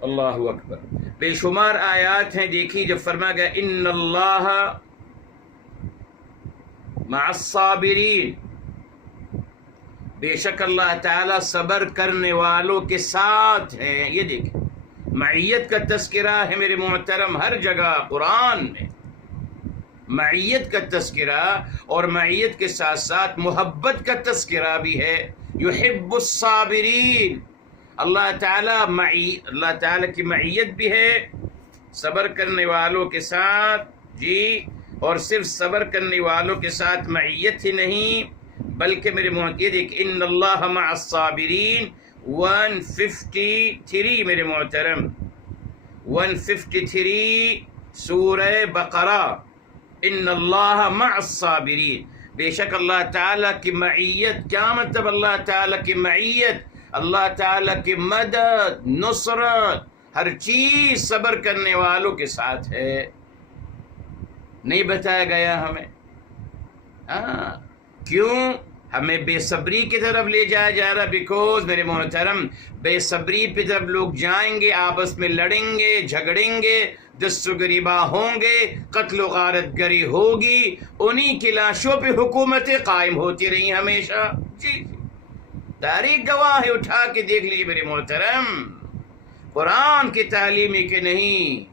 اللہ اکبر، بے شمار آیات ہیں، دیکھیے جب فرما گیا ان اللہ مع الصابرین، بے شک اللہ تعالیٰ صبر کرنے والوں کے ساتھ ہیں۔ یہ دیکھیں معیت کا تذکرہ ہے میرے محترم، ہر جگہ قرآن میں معیت کا تذکرہ، اور معیت کے ساتھ ساتھ محبت کا تذکرہ بھی ہے، یحب الصابرین، اللہ تعالیٰ کی معیت بھی ہے صبر کرنے والوں کے ساتھ جی، اور صرف صبر کرنے والوں کے ساتھ معیت ہی نہیں بلکہ میرے محترم دیکھ ان اللہ مع الصابرین 153 میرے محترم 153 سورہ بقرہ، ان اللہ مع الصابرین، بے شک اللہ تعالیٰ کی معیت، کیا مطلب اللہ تعالیٰ کی معیت؟ اللہ تعالیٰ کی مدد، نصرت، ہر چیز صبر کرنے والوں کے ساتھ ہے۔ نہیں بتایا گیا ہمیں؟ کیوں ہمیں بے صبری کی طرف لے جایا جا رہا؟ بیکوز میرے محترم بے صبری پہ جب لوگ جائیں گے آپس میں لڑیں گے، جھگڑیں گے، دست و گریباں ہوں گے، قتل و غارت گری ہوگی، انہی کی لاشوں پہ حکومتیں قائم ہوتی رہی ہمیشہ۔ جی تاریخ گواہ ہے، اٹھا کے دیکھ لیجیے میرے محترم، قرآن کی تعلیم ہے کہ نہیں۔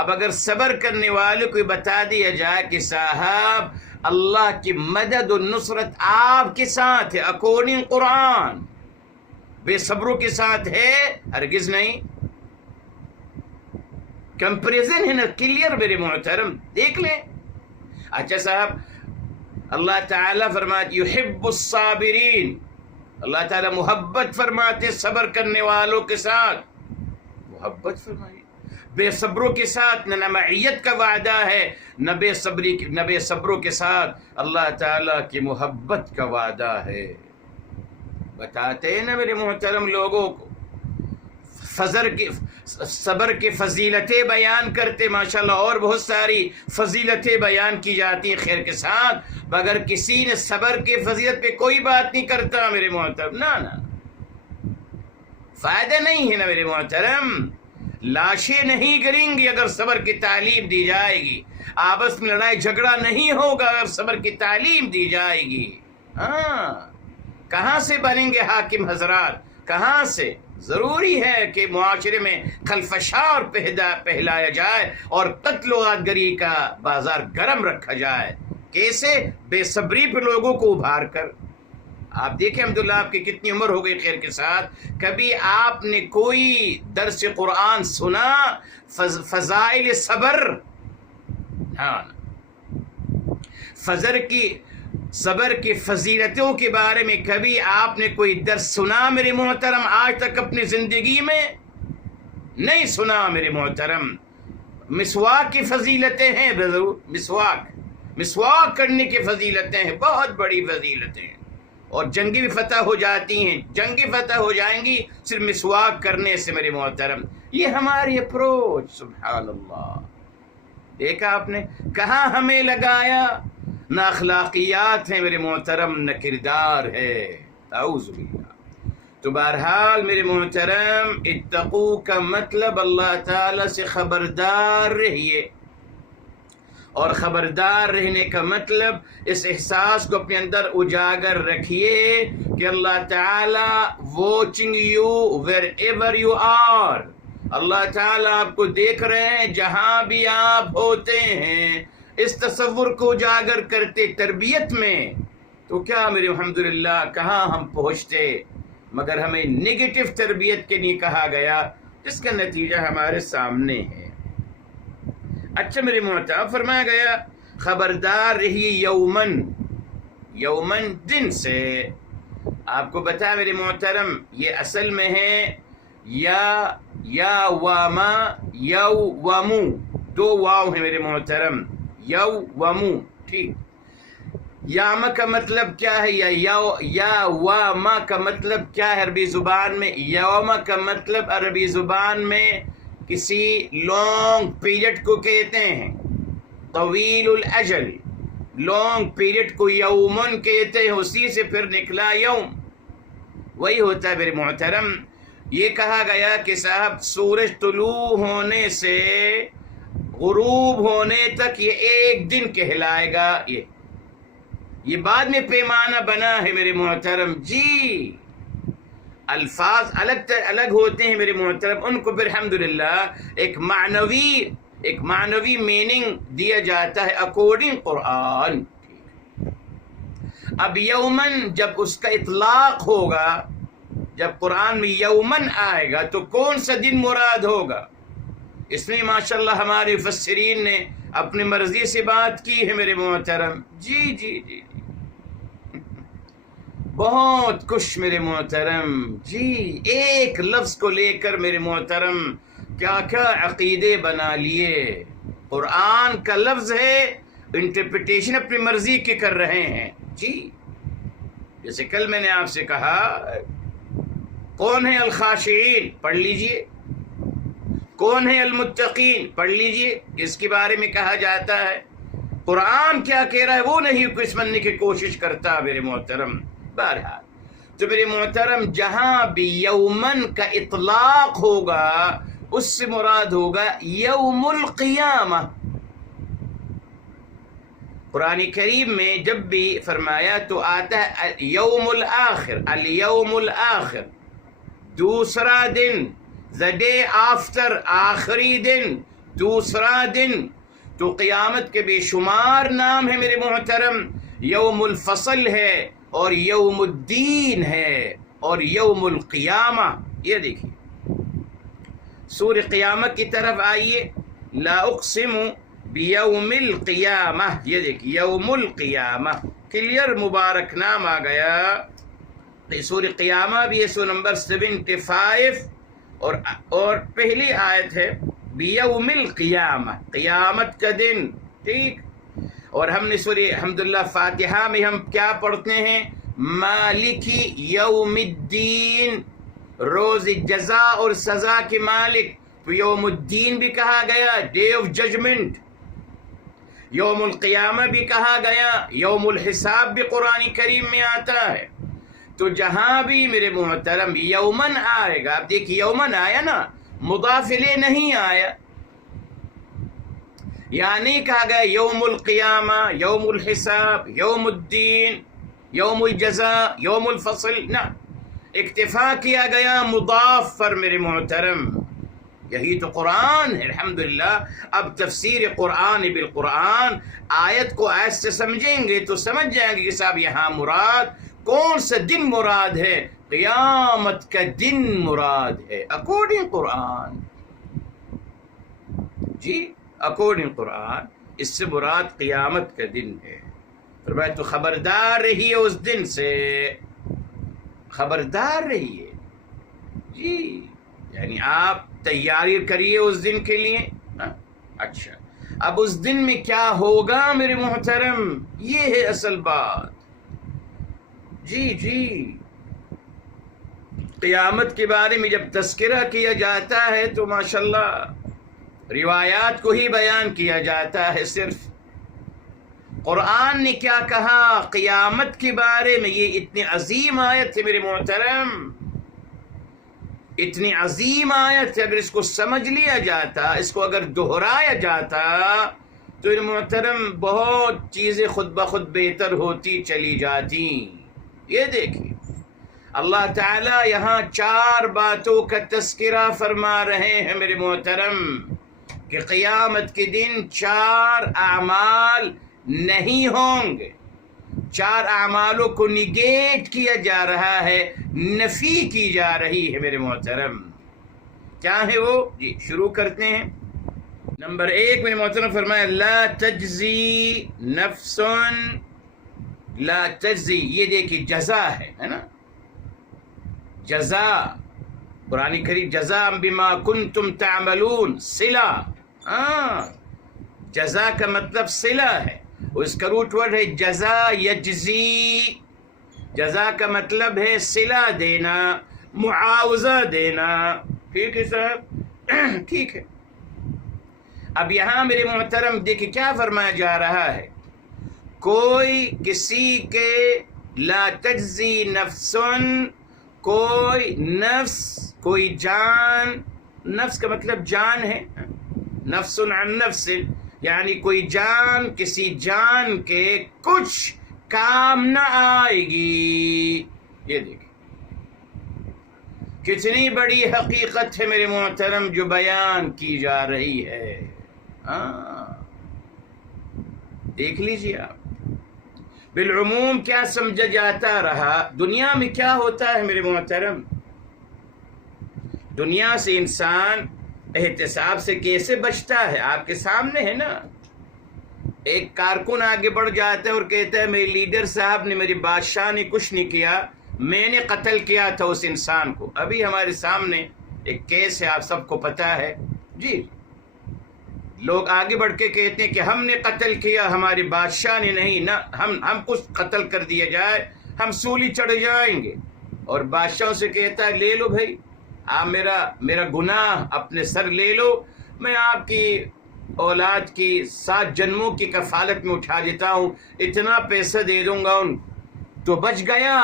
اب اگر صبر کرنے والوں کو بتا دیا جائے کہ صاحب اللہ کی مدد و نصرت آپ کے ساتھ ہے اکارڈنگ قرآن، بے صبروں کے ساتھ ہے؟ ہرگز نہیں۔ کمپریزن ہے نا کلیئر میرے محترم، دیکھ لیں۔ اچھا صاحب اللہ تعالیٰ فرماتے یحب الصابرین، اللہ تعالیٰ محبت فرماتے صبر کرنے والوں کے ساتھ، محبت فرمائی، بے صبروں کے ساتھ نہ معیت کا وعدہ ہے، نہ بے صبروں کے ساتھ اللہ تعالیٰ کی محبت کا وعدہ ہے۔ بتاتے ہیں نا میرے محترم لوگوں کو، صبر کی فضیلتیں بیان کرتے ماشاءاللہ، اور بہت ساری فضیلتیں بیان کی جاتی ہیں خیر کے ساتھ، مگر کسی نے صبر کی فضیلت پہ کوئی بات نہیں کرتا میرے محترم، نہ فائدہ نہیں ہے نا میرے محترم۔ لاشیں نہیں گریں گی اگر صبر کی تعلیم دی جائے گی، آپس میں لڑائی جھگڑا نہیں ہوگا اگر صبر کی تعلیم دی جائے گی۔ کہاں سے بنیں گے حاکم حضرات؟ کہاں سے؟ ضروری ہے کہ معاشرے میں خلفشار پہلایا جائے اور قتل و غارت گری کا بازار گرم رکھا جائے۔ کیسے؟ بے صبری پہ لوگوں کو ابھار کر۔ آپ دیکھیں الحمدللہ آپ کی کتنی عمر ہو گئی خیر کے ساتھ، کبھی آپ نے کوئی درس قرآن سنا فضائل صبر؟ صبر کی فضیلتوں کے بارے میں کبھی آپ نے کوئی درس سنا میرے محترم؟ آج تک اپنی زندگی میں نہیں سنا میرے محترم۔ مسواک کی فضیلتیں ہیں، ضرور مسواک کرنے کی فضیلتیں ہیں، بہت بڑی فضیلتیں ہیں، اور جنگی بھی فتح ہو جاتی ہیں، جنگی فتح ہو جائیں گی صرف مسواک کرنے سے میرے محترم۔ یہ ہماری اپروچ، سبحان اللہ، دیکھا آپ نے کہاں ہمیں لگایا؟ نہ اخلاقیات ہیں میرے محترم، نہ کردار ہے، اعوذ باللہ۔ تو بہرحال میرے محترم، اتقو کا مطلب اللہ تعالیٰ سے خبردار رہیے، اور خبردار رہنے کا مطلب اس احساس کو اپنے اندر اجاگر رکھیے کہ اللہ تعالیٰ watching you wherever you are, Allah تعالیٰ آپ کو دیکھ رہے ہیں جہاں بھی آپ ہوتے ہیں۔ اس تصور کو اجاگر کرتے تربیت میں تو کیا میرے الحمدللہ کہاں ہم پہنچتے، مگر ہمیں نگیٹو تربیت کے لیے کہا گیا، جس کا نتیجہ ہمارے سامنے ہے۔ اچھا میرے محترم، فرمایا گیا خبردار رہیے یومن، یومن دن سے۔ آپ کو بتا میرے محترم، یہ اصل میں ہے یا واما یو وامو، دو واو ہیں میرے محترم، یو وامو، ٹھیک۔ یاما کا مطلب کیا ہے، یا واما کا مطلب کیا ہے عربی زبان میں؟ یوما کا مطلب عربی زبان میں کسی لانگ پیریڈ کو کہتے ہیں، طویل الاجل، لانگ پیریڈ کو یومن کہتے ہیں، اسی سے پھر نکلا یوم، وہی ہوتا ہے میرے محترم۔ یہ کہا گیا کہ صاحب سورج طلوع ہونے سے غروب ہونے تک یہ ایک دن کہلائے گا، یہ بعد میں پیمانہ بنا ہے میرے محترم۔ جی الفاظ الگ ہوتے ہیں میرے محترم، ان کو الحمدللہ ایک معنوی میننگ دیا جاتا ہے اکارڈنگ قرآن۔ اب یومن جب اس کا اطلاق ہوگا، جب قرآن میں یومن آئے گا تو کون سا دن مراد ہوگا؟ اس میں ماشاءاللہ ہمارے مفسرین نے اپنی مرضی سے بات کی ہے میرے محترم۔ جی جی جی بہت کچھ میرے محترم، جی ایک لفظ کو لے کر میرے محترم کیا کیا عقیدے بنا لیے۔ قرآن کا لفظ ہے، انٹرپریٹیشن اپنی مرضی کے کر رہے ہیں۔ جی جیسے کل میں نے آپ سے کہا کون ہے الخاشعین، پڑھ لیجئے، کون ہے المتقین، پڑھ لیجئے، اس کے بارے میں کہا جاتا ہے۔ قرآن کیا کہہ رہا ہے وہ نہیں کچھ سمجھنے کی کوشش کرتا میرے محترم۔ بہرحال تو میرے محترم جہاں بھی یومن کا اطلاق ہوگا اس سے مراد ہوگا یوم القیامہ۔ قرآن کریم میں جب بھی فرمایا تو آتا ہے یوم الآخر، الیوم الآخر، دوسرا دن، the day after، آخری دن، دوسرا دن۔ تو قیامت کے بے شمار نام ہے میرے محترم، یوم الفصل ہے اور یوم الدین ہے اور یوم القیامہ۔ یہ دیکھیے سورہ قیامت کی طرف آئیے، لا اقسم بیوم القیامہ، یہ دیکھیے یوم القیامہ، کلیئر مبارک نام آ گیا۔ سورہ قیامہ بھی ہے، سورہ نمبر 75 اور پہلی آیت ہے بیوم القیامہ، قیامت کا دن، ٹھیک۔ اور ہم نے سورہ الحمدللہ فاتحہ میں ہم کیا پڑھتے ہیں؟ مالکی یوم الدین، روز جزا اور سزا کے مالک، تو یوم الدین بھی کہا گیا، ڈے آف ججمنٹ، یوم القیامہ بھی کہا گیا، یوم الحساب بھی قرآن کریم میں آتا ہے۔ تو جہاں بھی میرے محترم یومن آئے گا، اب دیکھیے یومن آیا نا، مضاف الیہ نہیں آیا، یعنی کہا گیا یوم القیامہ، یوم الحساب، یوم الدین، یوم الجزاء، یوم الفصل، نہ، اکتفا کیا گیا مضاف پر میرے محترم۔ یہی تو قرآن ہے الحمدللہ۔ اب تفسیر قرآن بالقرآن، آیت کو آیت سے سمجھیں گے تو سمجھ جائیں گے کہ صاحب یہاں مراد کون سا دن مراد ہے؟ قیامت کا دن مراد ہے اکارڈنگ قرآن۔ جی اکارڈنگ قرآن اس سے مراد قیامت کا دن ہے۔ فرمایا تو خبردار رہیے اس دن سے، خبردار رہیے۔ جی یعنی آپ تیاری کریے اس دن کے لیے۔ اچھا اب اس دن میں کیا ہوگا میرے محترم، یہ ہے اصل بات۔ جی جی قیامت کے بارے میں جب تذکرہ کیا جاتا ہے تو ماشاءاللہ روایات کو ہی بیان کیا جاتا ہے صرف۔ قرآن نے کیا کہا قیامت کے بارے میں، یہ اتنی عظیم آیت ہے میرے محترم، اتنی عظیم آیت ہے، اگر اس کو سمجھ لیا جاتا، اس کو اگر دہرایا جاتا تو محترم بہت چیزیں خود بخود بہتر ہوتی چلی جاتی۔ یہ دیکھیے اللہ تعالیٰ یہاں 4 باتوں کا تذکرہ فرما رہے ہیں میرے محترم، کہ قیامت کے دن 4 اعمال نہیں ہوں گے، 4 اعمالوں کو نگیٹ کیا جا رہا ہے، نفی کی جا رہی ہے میرے محترم۔ کیا ہے وہ؟ جی شروع کرتے ہیں۔ نمبر 1 میرے محترم فرمایا لا تجزی نفس، لا تجزی، یہ دیکھیے جزا ہے نا، جزا قرآن کریم جزا بما کنتم تعملون، صلہ، جزا کا مطلب صلہ ہے، اس کا روٹ ورڈ ہے جزا یجزی، جزا کا مطلب ہے صلہ دینا، معاوضہ دینا۔ ٹھیک ہے صاحب، ٹھیک ہے۔ اب یہاں میرے محترم دیکھیں کیا فرمایا جا رہا ہے، کوئی کسی کے لا تجزی نفس، کوئی نفس، کوئی جان، نفس کا مطلب جان ہے، نفس عن نفس، یعنی کوئی جان کسی جان کے کچھ کام نہ آئے گی۔ یہ دیکھیں کتنی بڑی حقیقت ہے میرے محترم جو بیان کی جا رہی ہے۔ دیکھ لیجیے آپ، بالعموم کیا سمجھا جاتا رہا، دنیا میں کیا ہوتا ہے میرے محترم، دنیا سے انسان احتساب سے کیسے بچتا ہے؟ آپ کے سامنے ہے نا، ایک کارکن آگے بڑھ جاتا ہے اور کہتا ہے میرے لیڈر صاحب نے، میری بادشاہ نے کچھ نہیں کیا، میں نے قتل کیا تھا اس انسان کو۔ ابھی ہمارے سامنے ایک کیس ہے، آپ سب کو پتہ ہے جی، لوگ آگے بڑھ کے کہتے ہیں کہ ہم نے قتل کیا، ہماری بادشاہ نے نہیں، نہ ہم کچھ قتل کر دیا جائے ہم سولی چڑھ جائیں گے، اور بادشاہوں سے کہتا ہے لے لو بھائی، آپ میرا گناہ اپنے سر لے لو، میں آپ کی اولاد کی 7 جنموں کی کفالت میں اٹھا دیتا ہوں، اتنا پیسہ دے دوں گا ان، تو بچ گیا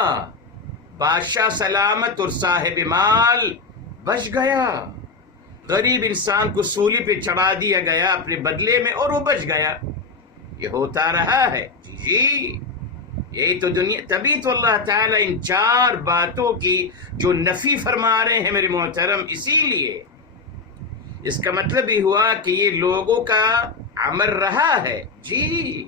بادشاہ سلامت اور صاحب مال بچ گیا، غریب انسان کو سولی پہ چڑھا دیا گیا اپنے بدلے میں اور وہ بچ گیا۔ یہ ہوتا رہا ہے جی، یہی تو دنیا، تبھی تو اللہ تعالیٰ ان 4 باتوں کی جو نفی فرما رہے ہیں میرے محترم، اسی لیے اس کا مطلب یہ ہوا کہ یہ لوگوں کا عمل رہا ہے جی،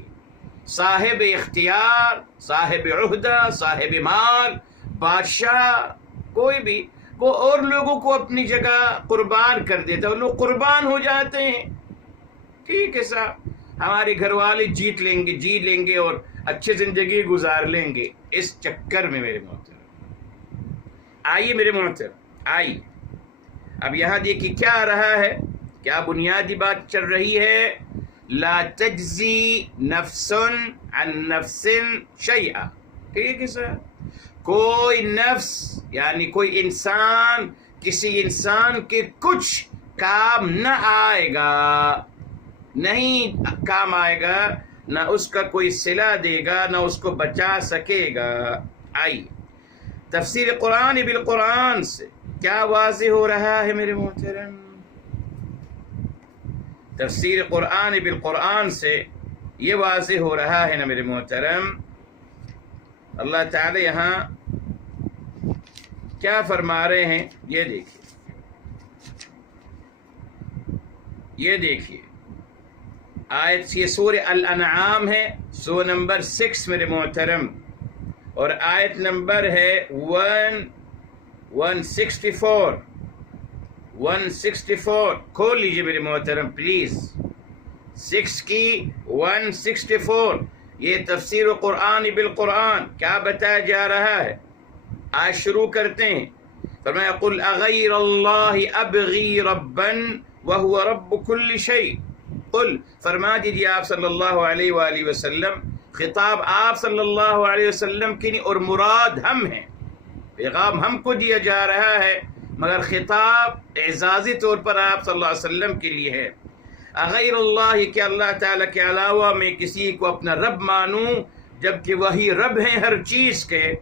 صاحب اختیار، صاحب عہدہ، صاحب مال، بادشاہ، کوئی بھی، وہ اور لوگوں کو اپنی جگہ قربان کر دیتا ہے، لوگ قربان ہو جاتے ہیں۔ ٹھیک ہے صاحب، ہمارے گھر والے جیت لیں گے اور اچھی زندگی گزار لیں گے، اس چکر میں میرے محترم آئیے، میرے محترم آئیے، اب یہاں دیکھیے کیا آ رہا ہے، کیا بنیادی بات چل رہی ہے، لا تجزی نفس عن نفس شیئا۔ ٹھیک ہے سر، کوئی نفس یعنی کوئی انسان کسی انسان کے کچھ کام نہ آئے گا، نہیں کام آئے گا، نہ اس کا کوئی صلہ دے گا، نہ اس کو بچا سکے گا۔ آئیے تفسیر قرآن بالقرآن سے کیا واضح ہو رہا ہے میرے محترم، تفسیر قرآن بالقرآن سے یہ واضح ہو رہا ہے نا میرے محترم، اللہ تعالی یہاں کیا فرما رہے ہیں، یہ دیکھیے آیت، یہ سورہ الانعام ہے، سورہ نمبر 6 میرے محترم، اور آیت نمبر ہے 164 کھول لیجئے میرے محترم پلیز، 6 کی 164، یہ تفسیر قرآن بالقرآن کیا بتایا جا رہا ہے، آج شروع کرتے ہیں۔ فرمایا قل اغیر اللہ ابغی ربا وہو رب کل شیء، قل فرما دیجیے آپ صلی اللہ علیہ وآلہ وسلم، خطاب آپ صلی اللہ علیہ وسلم کی نہیں، اور مراد ہم ہیں، پیغام ہم کو دیا جا رہا ہے، مگر خطاب اعزازی طور پر آپ صلی اللہ علیہ وسلم کے لیے ہے۔ اغیر اللہ، کہ اللہ تعالیٰ کے علاوہ میں کسی کو اپنا رب مانوں، جبکہ وہی رب ہیں ہر چیز کے۔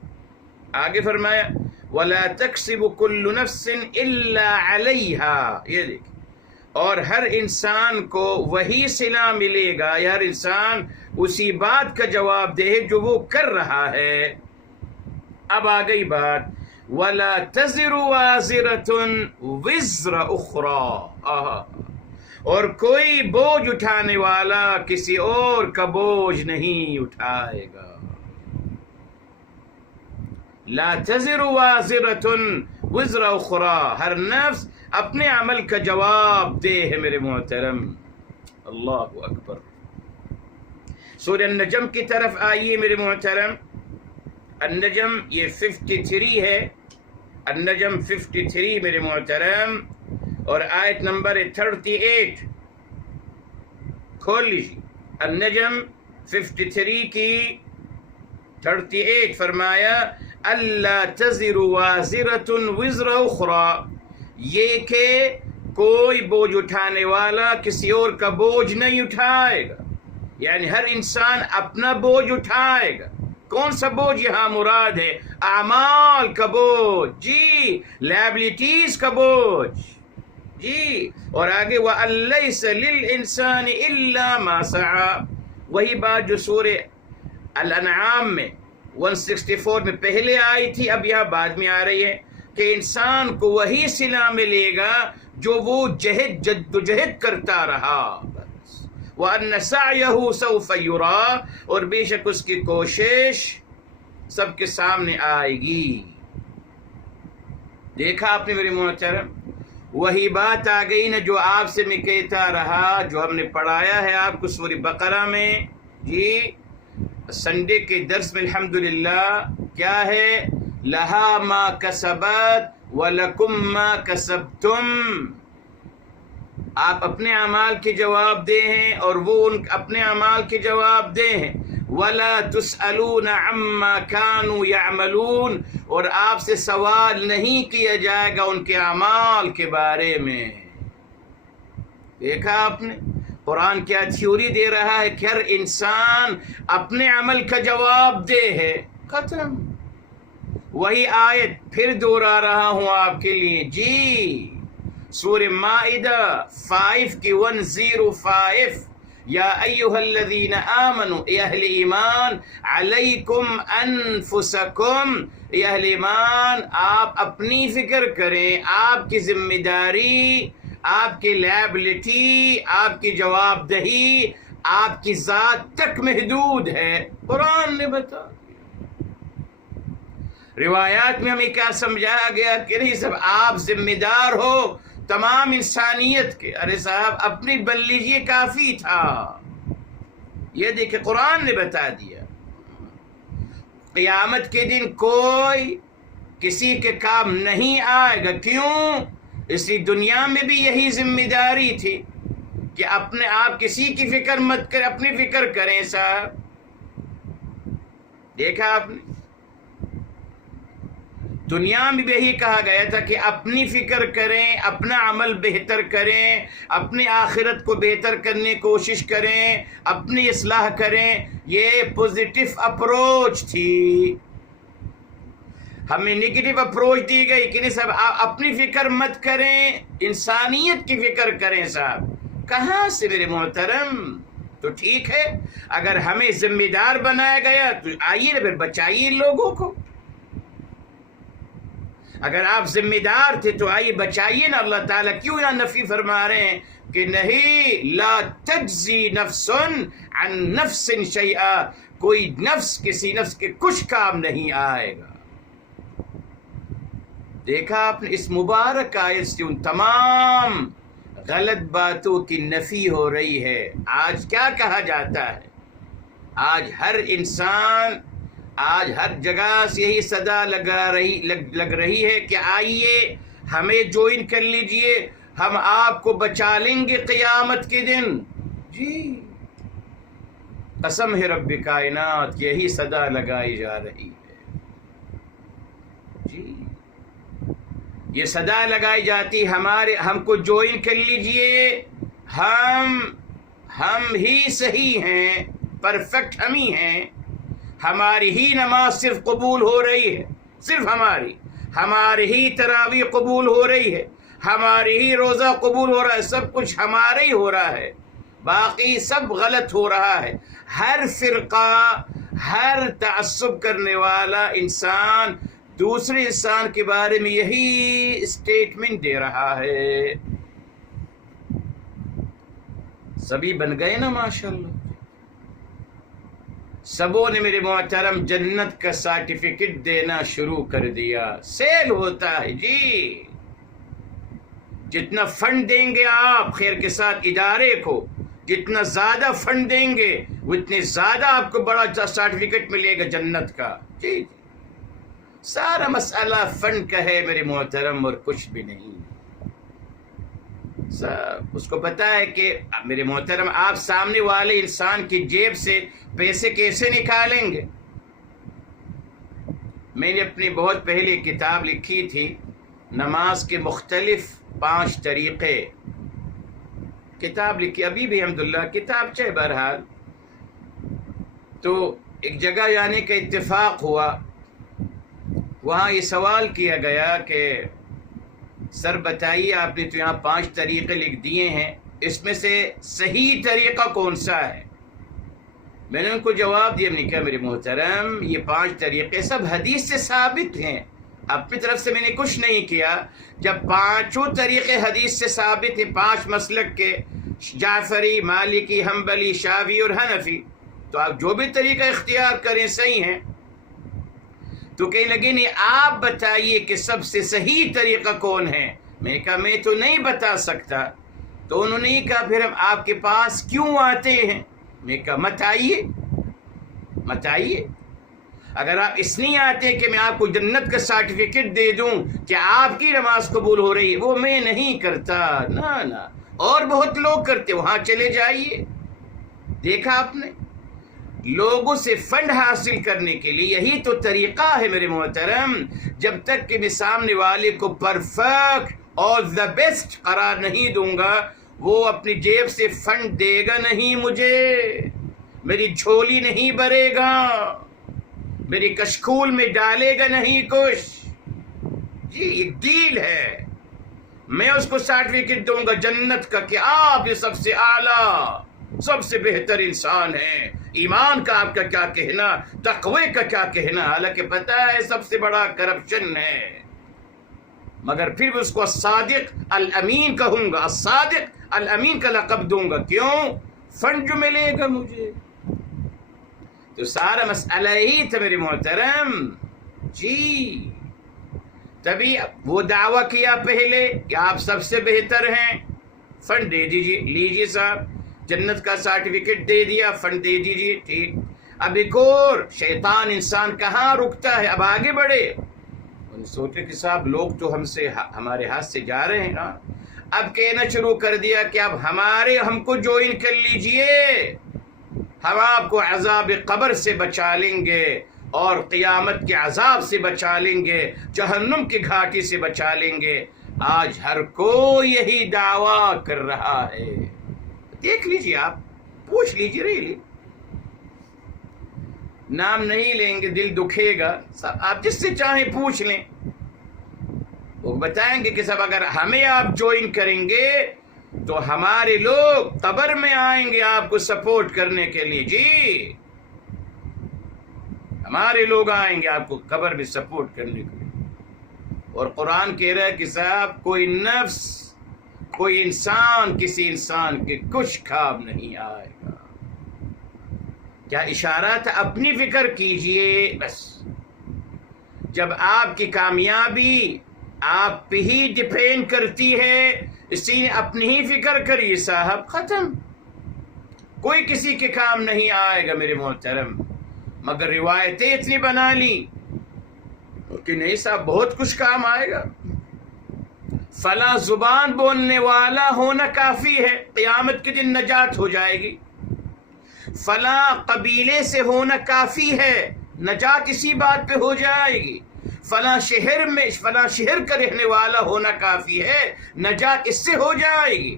آگے فرمایا وَلَا تَكْسِبُ كُلُّ نَفْسٍ إِلَّا عَلَيْهَا. یہ دیکھیں، اور ہر انسان کو وہی صلہ ملے گا، یا ہر انسان اسی بات کا جواب دے جو وہ کر رہا ہے. اب آ گئی بات وَلَا تَزِرُ وَازِرَةٌ وِزْرَ أُخْرَى. اور کوئی بوجھ اٹھانے والا کسی اور کا بوجھ نہیں اٹھائے گا. لا تزر وازرة وزر اخرى، ہر نفس اپنے عمل کا جواب دے ہے میرے محترم. اللہ اکبر. سورہ النجم کی طرف آئیے میرے محترم. النجم یہ 53 ہے. النجم 53 میرے محترم، اور آیت نمبر 38 کھول لیجیے. النجم 53 کی 38 فرمایا اللہ تزر وازرۃ وزر اخری، یہ کہ کوئی بوجھ اٹھانے والا کسی اور کا بوجھ نہیں اٹھائے گا. یعنی ہر انسان اپنا بوجھ اٹھائے گا. کون سا بوجھ یہاں مراد ہے؟ اعمال کا بوجھ، جی، لائبلٹیز کا بوجھ، جی. اور آگے وَأَن لَّيْسَ لِلْإِنسَانِ إِلَّا مَا سَعَىٰ، وہی بات جو سورہ الانعام میں 164 میں پہلے آئی تھی، اب یہاں بعد میں آ رہی ہے کہ انسان کو وہی صلہ ملے گا جو وہ جدوجہد کرتا رہا. وَأَنَّ سَعْيَهُ سَوْفَ يُرَىٰ، اور بے شک اس کی کوشش سب کے سامنے آئے گی. دیکھا آپ نے میرے محترم، وہی بات آ گئی نا جو آپ سے میں کہتا رہا، جو ہم نے پڑھایا ہے آپ کو سورہ بقرہ میں. جی، سنڈے کے درس میں الحمدللہ کیا ہے؟ لہا ما کسبت ولکم ما کسبتم. آپ اپنے اعمال کے جواب دے ہیں اور وہ اپنے اعمال کے جواب دے ہیں. ولا تسألون عما كانوا يعملون، اور آپ سے سوال نہیں کیا جائے گا ان کے اعمال کے بارے میں. دیکھا آپ نے قرآن کیا تھیوری دے رہا ہے کہ ہر انسان اپنے عمل کا جواب دے ہے. ختم. وہی آیت پھر دوہرا رہا ہوں آپ کے لیے. جی، سورہ مائدہ 5 کی 105، یا ایہا الذین آمنوا، اے اہل ایمان، علیکم انفسکم، اے اہل ایمان آپ اپنی فکر کریں. آپ کی ذمہ داری، آپ کی لائبلٹی، آپ کی جواب دہی آپ کی ذات تک محدود ہے. قرآن نے بتا دیا. روایات میں ہمیں کیا سمجھایا گیا کہ نہیں سب آپ ذمہ دار ہو تمام انسانیت کے. ارے صاحب اپنی بن لیجیے کافی تھا. یہ دیکھیں قرآن نے بتا دیا قیامت کے دن کوئی کسی کے کام نہیں آئے گا. کیوں؟ اسی دنیا میں بھی یہی ذمہ داری تھی کہ اپنے آپ کسی کی فکر مت کریں، اپنی فکر کریں. صاحب دیکھا آپ نے دنیا میں بھی یہی کہا گیا تھا کہ اپنی فکر کریں، اپنا عمل بہتر کریں، اپنی آخرت کو بہتر کرنے کی کوشش کریں، اپنی اصلاح کریں. یہ پوزیٹو اپروچ تھی. ہمیں نگیٹو اپروچ دی گئی کہ نہیں صاحب اپنی فکر مت کریں، انسانیت کی فکر کریں. صاحب کہاں سے میرے محترم؟ تو ٹھیک ہے اگر ہمیں ذمہ دار بنایا گیا تو آئیے نا پھر بچائیے لوگوں کو. اگر آپ ذمہ دار تھے تو آئیے بچائیے نا. اللہ تعالیٰ کیوں یہاں نفی فرما رہے ہیں کہ نہیں، لا تجزی نفس عن نفس شیئا، کوئی نفس کسی نفس کے کچھ کام نہیں آئے گا. دیکھا آپ نے اس مبارک آیت سے ان تمام غلط باتوں کی نفی ہو رہی ہے. آج کیا کہا جاتا ہے؟ آج ہر انسان، آج ہر جگہ سے یہی صدا لگ رہی ہے کہ آئیے ہمیں جوائن کر لیجئے، ہم آپ کو بچا لیں گے قیامت کے دن. جی قسم ہے رب کائنات یہی صدا لگائی جا رہی ہے. جی یہ صدا لگائی جاتی ہم کو جوائن کر لیجئے، ہم ہی صحیح ہیں، پرفیکٹ ہم ہی ہیں. ہماری ہی نماز صرف قبول ہو رہی ہے، صرف ہماری. ہماری ہی تراویح قبول ہو رہی ہے، ہماری ہی روزہ قبول ہو رہا ہے، سب کچھ ہمارا ہی ہو رہا ہے، باقی سب غلط ہو رہا ہے۔ ہر فرقہ، ہر تعصب کرنے والا انسان دوسرے انسان کے بارے میں یہی اسٹیٹمنٹ دے رہا ہے۔ سبھی بن گئے نا ماشاءاللہ، سبوں نے میرے محترم جنت کا سرٹیفکیٹ دینا شروع کر دیا۔ سیل ہوتا ہے جی، جتنا فنڈ دیں گے آپ خیر کے ساتھ ادارے کو، جتنا زیادہ فنڈ دیں گے اتنے زیادہ آپ کو بڑا سرٹیفکیٹ ملے گا جنت کا۔ جی سارا مسئلہ فنڈ کا ہے میرے محترم، اور کچھ بھی نہیں۔ اس کو پتا ہے کہ میرے محترم آپ سامنے والے انسان کی جیب سے پیسے کیسے نکالیں گے۔ میں نے اپنی بہت پہلے کتاب لکھی تھی، نماز کے مختلف 5 طریقے، کتاب لکھی، ابھی بھی الحمدللہ کتاب چاہے بہرحال۔ تو ایک جگہ جانے کا اتفاق ہوا، وہاں یہ سوال کیا گیا کہ سر بتائیے آپ نے تو یہاں 5 طریقے لکھ دیے ہیں، اس میں سے صحیح طریقہ کون سا ہے؟ میں نے ان کو جواب دیا، میں نے کہا میرے محترم یہ 5 طریقے سب حدیث سے ثابت ہیں، اپنی طرف سے میں نے کچھ نہیں کیا۔ جب 5 طریقے حدیث سے ثابت ہیں، 5 مسلک کے، جعفری، مالکی، حنبلی، شافعی اور حنفی، تو آپ جو بھی طریقہ اختیار کریں صحیح ہیں۔ تو کہنے لگے نہیں آپ بتائیے کہ سب سے صحیح طریقہ کون ہے؟ میں نے کہا میں تو نہیں بتا سکتا۔ تو انہوں نے کہا پھر ہم آپ کے پاس کیوں آتے ہیں؟ میں نے کہا مت آئیے، اگر آپ اس نہیں آتے کہ میں آپ کو جنت کا سرٹیفکیٹ دے دوں کہ آپ کی نماز قبول ہو رہی ہے، وہ میں نہیں کرتا، نہ اور بہت لوگ کرتے، وہاں چلے جائیے۔ دیکھا آپ نے، لوگوں سے فنڈ حاصل کرنے کے لیے یہی تو طریقہ ہے میرے محترم۔ جب تک کہ میں سامنے والے کو پرفیکٹ اور دا بیسٹ قرار نہیں دوں گا، وہ اپنی جیب سے فنڈ دے گا نہیں، مجھے میری جھولی نہیں بھرے گا، میری کشکول میں ڈالے گا نہیں کچھ۔ جی ایک ڈیل ہے، میں اس کو سرٹیفکیٹ دوں گا جنت کا کہ آپ یہ سب سے اعلیٰ، سب سے بہتر انسان ہیں۔ ایمان کا آپ کا کیا کہنا، تقوی کا کیا کہنا، حالانکہ پتہ ہے سب سے بڑا کرپشن ہے، مگر پھر بھی اس کو الصادق الامین کہوں گا، الصادق الامین کا لقب دوں گا۔ کیوں؟ فنڈ جو ملے گا مجھے۔ تو سارا مسئلہ ہی تھا میرے محترم جی۔ تبھی وہ دعویٰ کیا پہلے کہ آپ سب سے بہتر ہیں، فنڈ دے دیجیے، لیجیے صاحب، جنت کا سرٹیفکیٹ دے دیا، فنڈ دے دیجیے، ٹھیک۔ اب ایک اور شیطان انسان کہاں رکتا ہے، اب آگے بڑھے، سوچے کہ صاحب لوگ تو ہمارے ہاتھ سے جا رہے ہیں، اب کہنا شروع کر دیا کہ اب ہم کو جوائن کر لیجئے، ہم آپ کو عذاب قبر سے بچا لیں گے اور قیامت کے عذاب سے بچا لیں گے، جہنم کی گھاٹی سے بچا لیں گے۔ آج ہر کوئی یہی دعویٰ کر رہا ہے، دیکھ لیجئے، آپ پوچھ لیجئے، ریلی نام نہیں لیں گے، دل دکھے گا، آپ جس سے چاہیں پوچھ لیں، وہ بتائیں گے کہ صاحب اگر ہمیں آپ جوائن کریں گے تو ہمارے لوگ قبر میں آئیں گے آپ کو سپورٹ کرنے کے لیے، جی ہمارے لوگ آئیں گے آپ کو قبر میں سپورٹ کرنے کے لیے۔ اور قرآن کہہ رہا ہے کہ صاحب کوئی نفس، کوئی انسان کسی انسان کے کچھ کام نہیں آئے گا۔ کیا اشارہ تھا؟ اپنی فکر کیجئے بس، جب آپ کی کامیابی آپ پہ ہی ڈیپینڈ کرتی ہے، اسی نے اپنی ہی فکر کریے صاحب، ختم، کوئی کسی کے کام نہیں آئے گا میرے محترم۔ مگر روایتیں اتنی بنا لی کہ نہیں صاحب بہت کچھ کام آئے گا، فلاں زبان بولنے والا ہونا کافی ہے، قیامت کے دن نجات ہو جائے گی، فلاں قبیلے سے ہونا کافی ہے، نجات اسی بات پہ ہو جائے گی، فلاں شہر کا رہنے والا ہونا کافی ہے، نجات اس سے ہو جائے گی،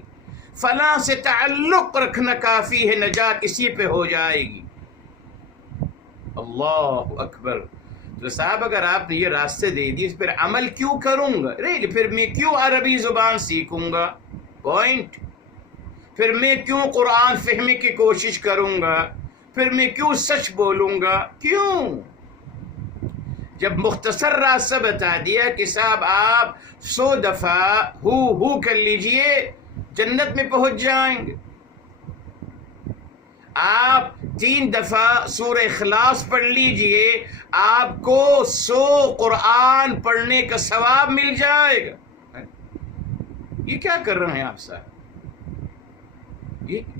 فلاں سے تعلق رکھنا کافی ہے، نجات اسی پہ ہو جائے گی۔ اللہ اکبر۔ تو صاحب اگر آپ نے یہ راستے دے دیے پھر عمل کیوں کروں گا؟ پھر میں کیوں عربی زبان سیکھوں گا؟ پوائنٹ. پھر میں کیوں قرآن فہمنے کی کوشش کروں گا؟ پھر میں کیوں سچ بولوں گا؟ کیوں؟ جب مختصر راستہ بتا دیا کہ صاحب آپ 100 دفعہ ہو کر لیجئے جنت میں پہنچ جائیں گے. آپ 3 دفعہ سورہ اخلاص پڑھ لیجئے آپ کو 100 قرآن پڑھنے کا ثواب مل جائے گا. یہ کیا کر رہے ہیں آپ صاحب؟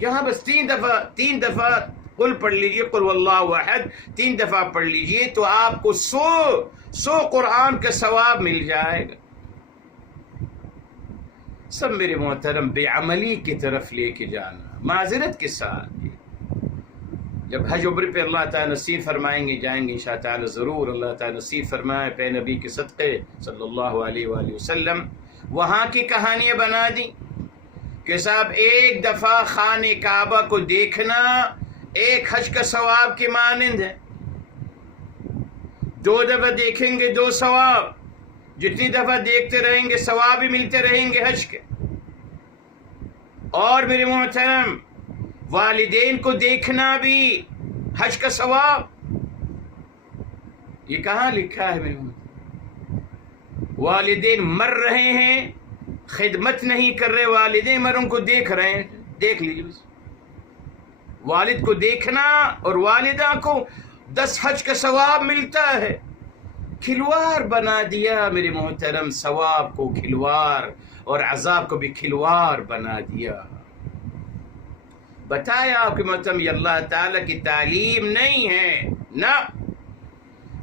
یہاں بس 3 دفعہ قل پڑھ لیجئے، قل واللہ احد 3 دفعہ پڑھ لیجئے تو آپ کو 100 قرآن کا ثواب مل جائے گا. سب میرے محترم بے عملی کی طرف لے کے جانا معذرت کے ساتھ. جب حج عمرے پہ اللہ تعالیٰ نصیب فرمائیں گے جائیں گے انشاء تعالیٰ ضرور. اللہ تعالیٰ نصیب فرمائے پہ نبی کے صدقے صلی اللہ علیہ وآلہ وسلم. وہاں کی کہانیاں بنا دی کہ صاحب ایک دفعہ خانہ کعبہ کو دیکھنا ایک حج کا ثواب کے مانند ہے. 2 دفعہ دیکھیں گے 2 ثواب. جتنی دفعہ دیکھتے رہیں گے ثواب ہی ملتے رہیں گے حج کے. اور میرے محترم والدین کو دیکھنا بھی حج کا ثواب. یہ کہاں لکھا ہے میرے محترم؟ والدین مر رہے ہیں خدمت نہیں کر رہے، والدین مروں کو دیکھ رہے ہیں. دیکھ لیجیے بس. والد کو دیکھنا اور والدہ کو 10 حج کا ثواب ملتا ہے. کھلوار بنا دیا میرے محترم، ثواب کو کھلوار اور عذاب کو بھی کھلوار بنا دیا. بتایا آپ کے محترم یہ اللہ تعالیٰ کی تعلیم نہیں ہے. نہ،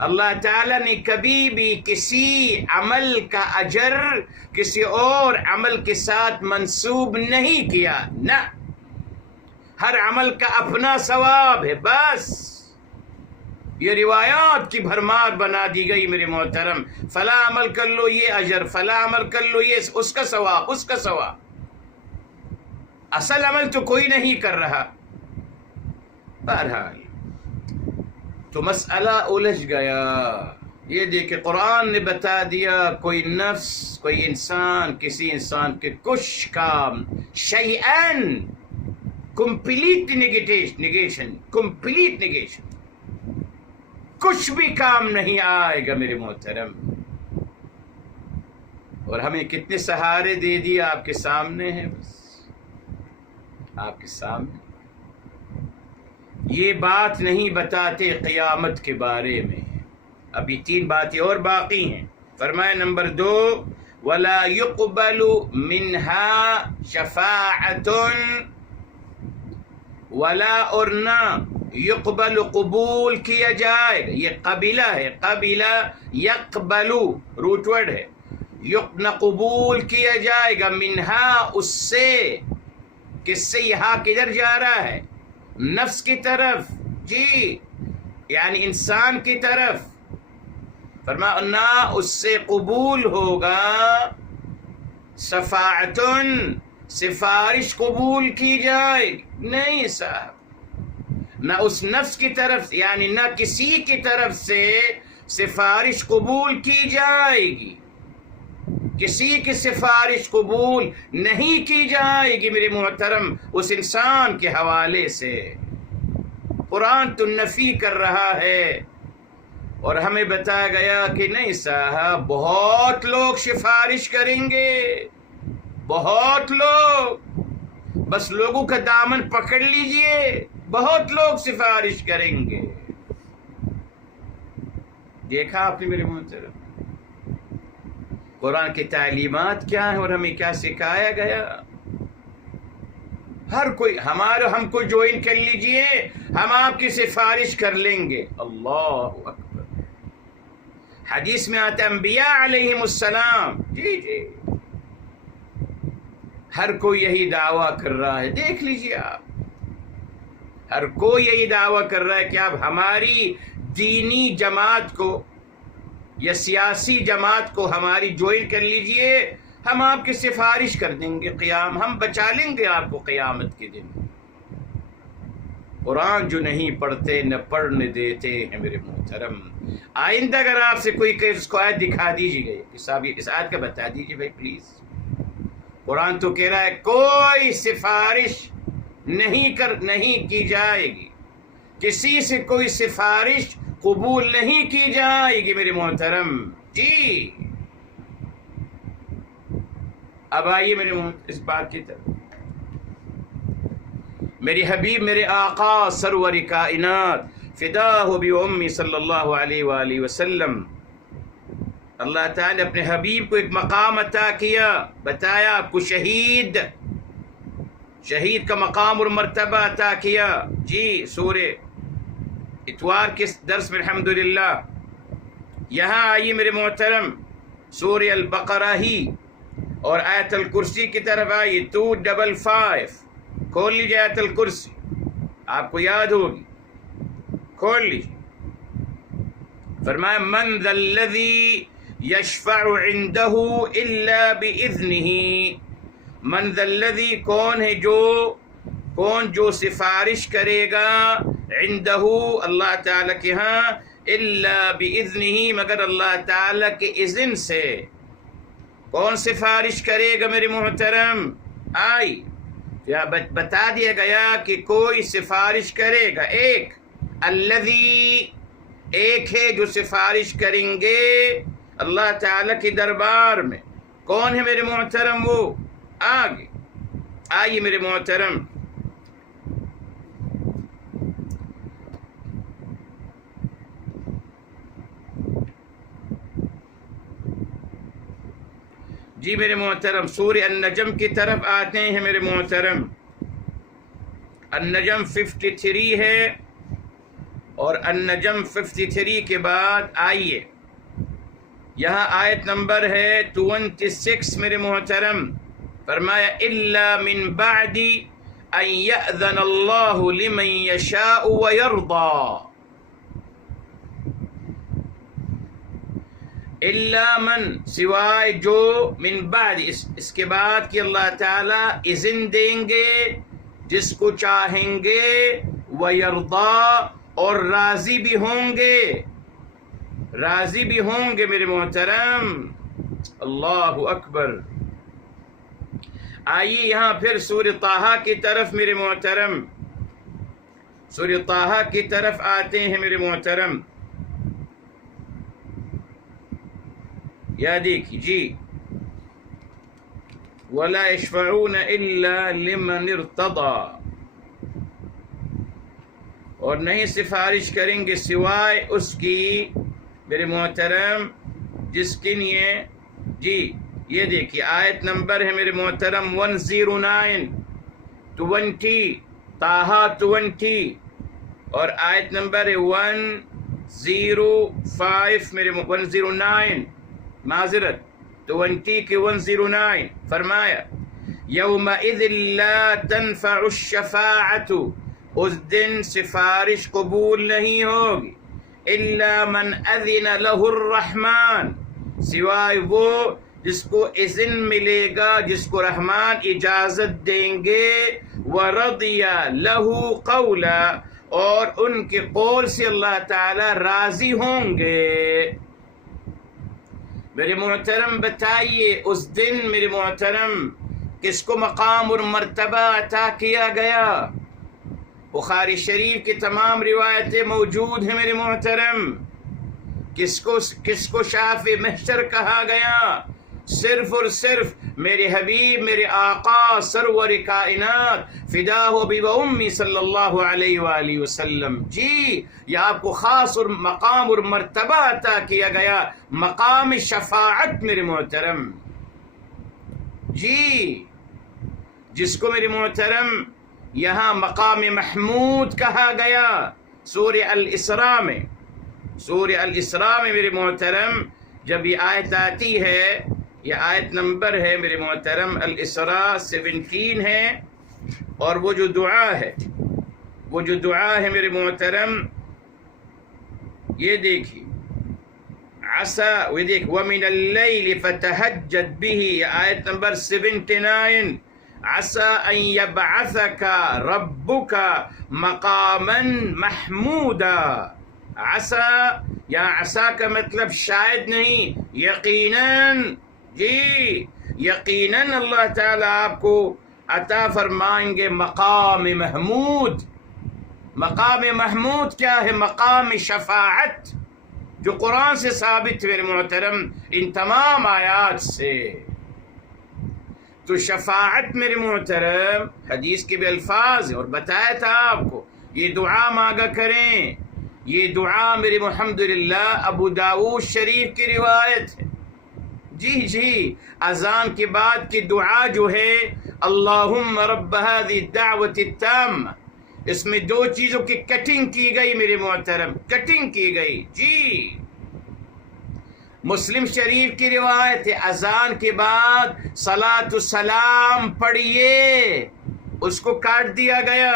اللہ تعالیٰ نے کبھی بھی کسی عمل کا اجر کسی اور عمل کے ساتھ منسوب نہیں کیا. نہ، ہر عمل کا اپنا ثواب ہے. بس یہ روایات کی بھرمار بنا دی گئی میرے محترم. فلاں عمل کر لو یہ اجر، فلاں عمل کر لو یہ اس کا ثواب، اس کا ثواب. اصل عمل تو کوئی نہیں کر رہا. بہرحال تو مسئلہ الجھ گیا. یہ دیکھیں قرآن نے بتا دیا کوئی نفس، کوئی انسان کسی انسان کے کچھ کام شیئن کمپلیٹ نیگیشن، کمپلیٹ نیگیشن، کچھ بھی کام نہیں آئے گا میرے محترم. اور ہمیں کتنے سہارے دے دیے آپ کے سامنے ہیں. بس آپ کے سامنے یہ بات نہیں بتاتے قیامت کے بارے میں. ابھی 3 باتیں اور باقی ہیں. فرمایا نمبر 2 وَلَا يُقْبَلُ مِنْهَا شَفَاعَةٌ، ولا اور نہ یقبل قبول کیا جائے گا. یہ قبلہ ہے، قبلہ یقبلو روٹ ورڈ ہے. نہ قبول کیا جائے گا منہا اس سے. کس سے؟ یہاں کدھر جا رہا ہے؟ نفس کی طرف. جی یعنی انسان کی طرف. فرمایا نہ اس سے قبول ہوگا شفاعتن، سفارش قبول کی جائے گی. نہیں صاحب، نہ اس نفس کی طرف یعنی نہ کسی کی طرف سے سفارش قبول کی جائے گی. کسی کی سفارش قبول نہیں کی جائے گی میرے محترم اس انسان کے حوالے سے. قرآن تو نفی کر رہا ہے اور ہمیں بتایا گیا کہ نہیں صاحب بہت لوگ سفارش کریں گے، بہت لوگ. بس لوگوں کا دامن پکڑ لیجئے، بہت لوگ سفارش کریں گے. دیکھا آپ نے میرے محترم قرآن کی تعلیمات کیا ہیں اور ہمیں کیا سکھایا گیا. ہر کوئی ہم کو جوائن کر لیجئے، ہم آپ کی سفارش کر لیں گے. اللہ اکبر. حدیث میں آتا ہے انبیاء علیہم السلام. جی ہر کوئی یہی دعویٰ کر رہا ہے. دیکھ لیجئے آپ، ہر کوئی یہی دعویٰ کر رہا ہے کہ آپ ہماری دینی جماعت کو یا سیاسی جماعت کو ہماری جوائن کر لیجئے، ہم آپ کی سفارش کر دیں گے. ہم بچا لیں گے آپ کو قیامت کے دن. قرآن جو نہیں پڑھتے نہ پڑھنے دیتے ہیں میرے محترم۔ آئندہ اگر آپ سے کوئی کہ اس کو آیت دکھا دیجیے گئی کہ صاحب اس آیت کا بتا دیجیے بھائی پلیز، قرآن تو کہہ رہا ہے کوئی سفارش نہیں کی جائے گی، کسی سے کوئی سفارش قبول نہیں کی جائے گی میرے محترم۔ جی اب آئیے میرے اس بات کی طرف، میری حبیب میرے آقا سرور کائنات فداہ بأمی صلی اللہ علیہ وآلہ وسلم، اللہ تعالیٰ نے اپنے حبیب کو ایک مقام عطا کیا، بتایا آپ کو شہید کا مقام اور مرتبہ عطا کیا۔ جی سورہ اتوار کے درس میں الحمدللہ یہاں آئیے میرے محترم، سورہ البقرہ ہی اور آیت الکرسی کی طرف آئیے 255، کھول لیجیے آیت الکرسی، آپ کو یاد ہوگی، کھول لیجیے۔ فرمایا من ذا الذی یشفع عنده الا باذنہ، من ذا الذی کون ہے جو سفارش کرے گا عنده اللہ تعالیٰ کے ہاں الا باذنہ مگر اللہ تعالیٰ کے اذن سے۔ کون سفارش کرے گا میرے محترم؟ بتا دیا گیا کہ کوئی سفارش کرے گا، ایک الذی، ایک ہے جو سفارش کریں گے اللہ تعالیٰ کے دربار میں۔ کون ہے میرے محترم وہ؟ آگے آئیے میرے محترم، جی میرے محترم سورہ النجم کی طرف آتے ہیں میرے محترم۔ النجم 53 ہے اور النجم 53 کے بعد آئیے یہاں آیت نمبر ہے 26 میرے محترم۔ فرمایا الا من بعد ان یأذن اللہ لمن یشاء ویرضی، الا من سوائے جو، من بعد اس کے بعد کہ اللہ تعالیٰ اذن دیں گے جس کو چاہیں گے، ویرضی اور راضی بھی ہوں گے میرے محترم۔ اللہ اکبر۔ آئیے یہاں پھر سورہ طٰہٰ کی طرف میرے محترم، سورہ طٰہٰ کی طرف آتے ہیں میرے محترم۔ یا دیکھیے جی، وَلَا يَشْفَعُونَ إِلَّا لِمَنِ ارْتَضَىٰ، اور نہیں سفارش کریں گے سوائے اس کی میرے محترم جس کے لیے، جی یہ دیکھیے آیت نمبر ہے میرے محترم 109 20 طٰہٰ 20 اور آیت نمبر ہے 105 میرے 109 معذرت 20 کے 109 فرمایا یومئذ لا تنفع الشفاعت، اس دن سفارش قبول نہیں ہوگی، الا من اذن له الرحمن، سوائے وہ جس کو اذن ملے گا، جس کو رحمان اجازت دیں گے، ورضی له قولا، اور ان کے قول سے اللہ تعالی راضی ہوں گے۔ میرے محترم بتائیے اس دن میرے محترم کس کو مقام اور مرتبہ عطا کیا گیا؟ بخاری شریف کی تمام روایتیں موجود ہیں میرے محترم۔ کس کو شافع محشر کہا گیا؟ صرف اور صرف میرے حبیب میرے آقا سرور کائنات فداہ بی و امی صلی اللہ علیہ وآلہ وسلم۔ جی یہ آپ کو خاص اور مقام اور مرتبہ عطا کیا گیا، مقام شفاعت میرے محترم۔ جی جس کو میرے محترم یہاں مقام محمود کہا گیا سورہ الاسراء میں، سورہ الاسراء میں میرے محترم جب یہ آیت آتی ہے، یہ آیت نمبر ہے میرے محترم الاسراء 17 ہے، اور وہ جو دعا ہے میرے محترم یہ دیکھیے عسا، وَمِنَ اللَّيْلِ فَتَهَجَّدْ بِهِ، یہ آیت نمبر 79 عسى ان يبعثك ربك مقاما محمودا. عسى یا عسى کا مطلب شاید نہیں، یقیناً، جی یقیناً اللہ تعالیٰ آپ کو عطا فرمائیں گے مقام محمود. مقام محمود کیا ہے؟ مقام شفاعت، جو قرآن سے ثابت ہے میرے محترم، ان تمام آیات سے. تو شفاعت میرے محترم حدیث کے بھی الفاظ ہیں، اور بتایا تھا آپ کو یہ دعا مانگا کریں. یہ دعا میرے الحمدللہ ابو داؤد شریف کی روایت ہے. جی اذان کے بعد کی دعا جو ہے اللہم رب هذه الدعوة التامة، اس میں دو چیزوں کی کٹنگ کی گئی میرے محترم، کٹنگ کی گئی. جی مسلم شریف کی روایت ہے اذان کے بعد صلاۃ السلام پڑھیے، اس کو کاٹ دیا گیا.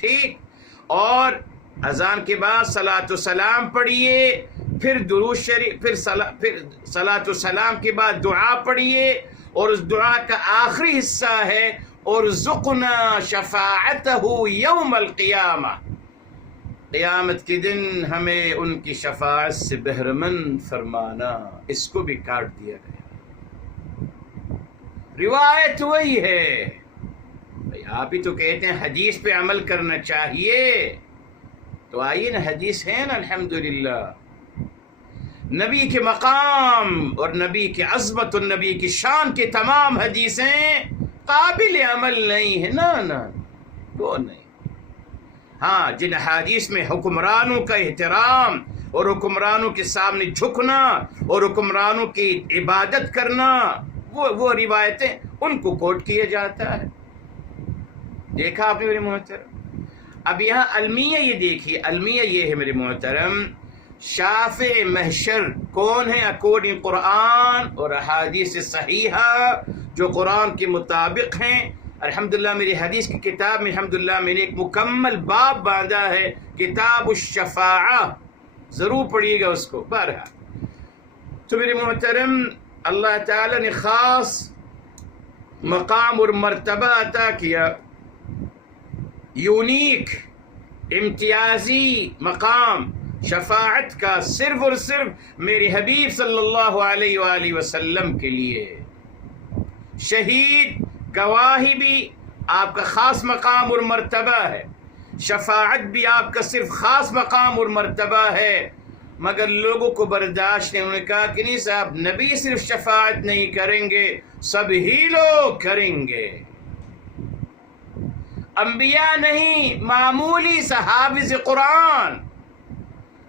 ٹھیک، اور اذان کے بعد صلاۃ السلام پڑھیے، پھر درود شریف، پھر صلاۃ السلام کے بعد دعا پڑھیے، اور اس دعا کا آخری حصہ ہے ارزقنا شفاعتہ یوم القیامہ، قیامت کے دن ہمیں ان کی شفاعت سے بہرمند فرمانا. اس کو بھی کاٹ دیا گیا. روایت وہی ہے. آپ ہی تو کہتے ہیں حدیث پہ عمل کرنا چاہیے، تو آئیے نا، حدیث ہے نا الحمدللہ. نبی کے مقام اور نبی کی عظمت اور نبی کی شان کے تمام حدیثیں قابل عمل نہیں ہے، نہ وہ نہیں. ہاں، جن حدیث میں حکمرانوں کا احترام اور حکمرانوں کے سامنے جھکنا اور حکمرانوں کی عبادت کرنا، وہ روایتیں ان کو کوٹ کیا جاتا ہے. دیکھا آپ نے میرے محترم. اب یہاں المیہ یہ دیکھیے، المیہ یہ ہے میرے محترم، شافع محشر کون ہے اکورڈنگ قرآن اور احادیث صحیحہ جو قرآن کے مطابق ہیں. الحمدللہ میری حدیث کی کتاب میں الحمدللہ میں نے ایک مکمل باب باندھا ہے، کتاب الشفاعہ، ضرور پڑھیے گا اس کو. بہرحال تو میرے محترم، اللہ تعالی نے خاص مقام اور مرتبہ عطا کیا، یونیک امتیازی مقام شفاعت کا، صرف اور صرف میرے حبیب صلی اللہ علیہ وآلہ وسلم کے لیے. شہید گواہی بھی آپ کا خاص مقام اور مرتبہ ہے، شفاعت بھی آپ کا صرف خاص مقام اور مرتبہ ہے. مگر لوگوں کو برداشت نہیں، انہوں نے کہا کہ نہیں صاحب، نبی صرف شفاعت نہیں کریں گے، سب ہی لوگ کریں گے. انبیاء نہیں، معمولی سا حافظ قرآن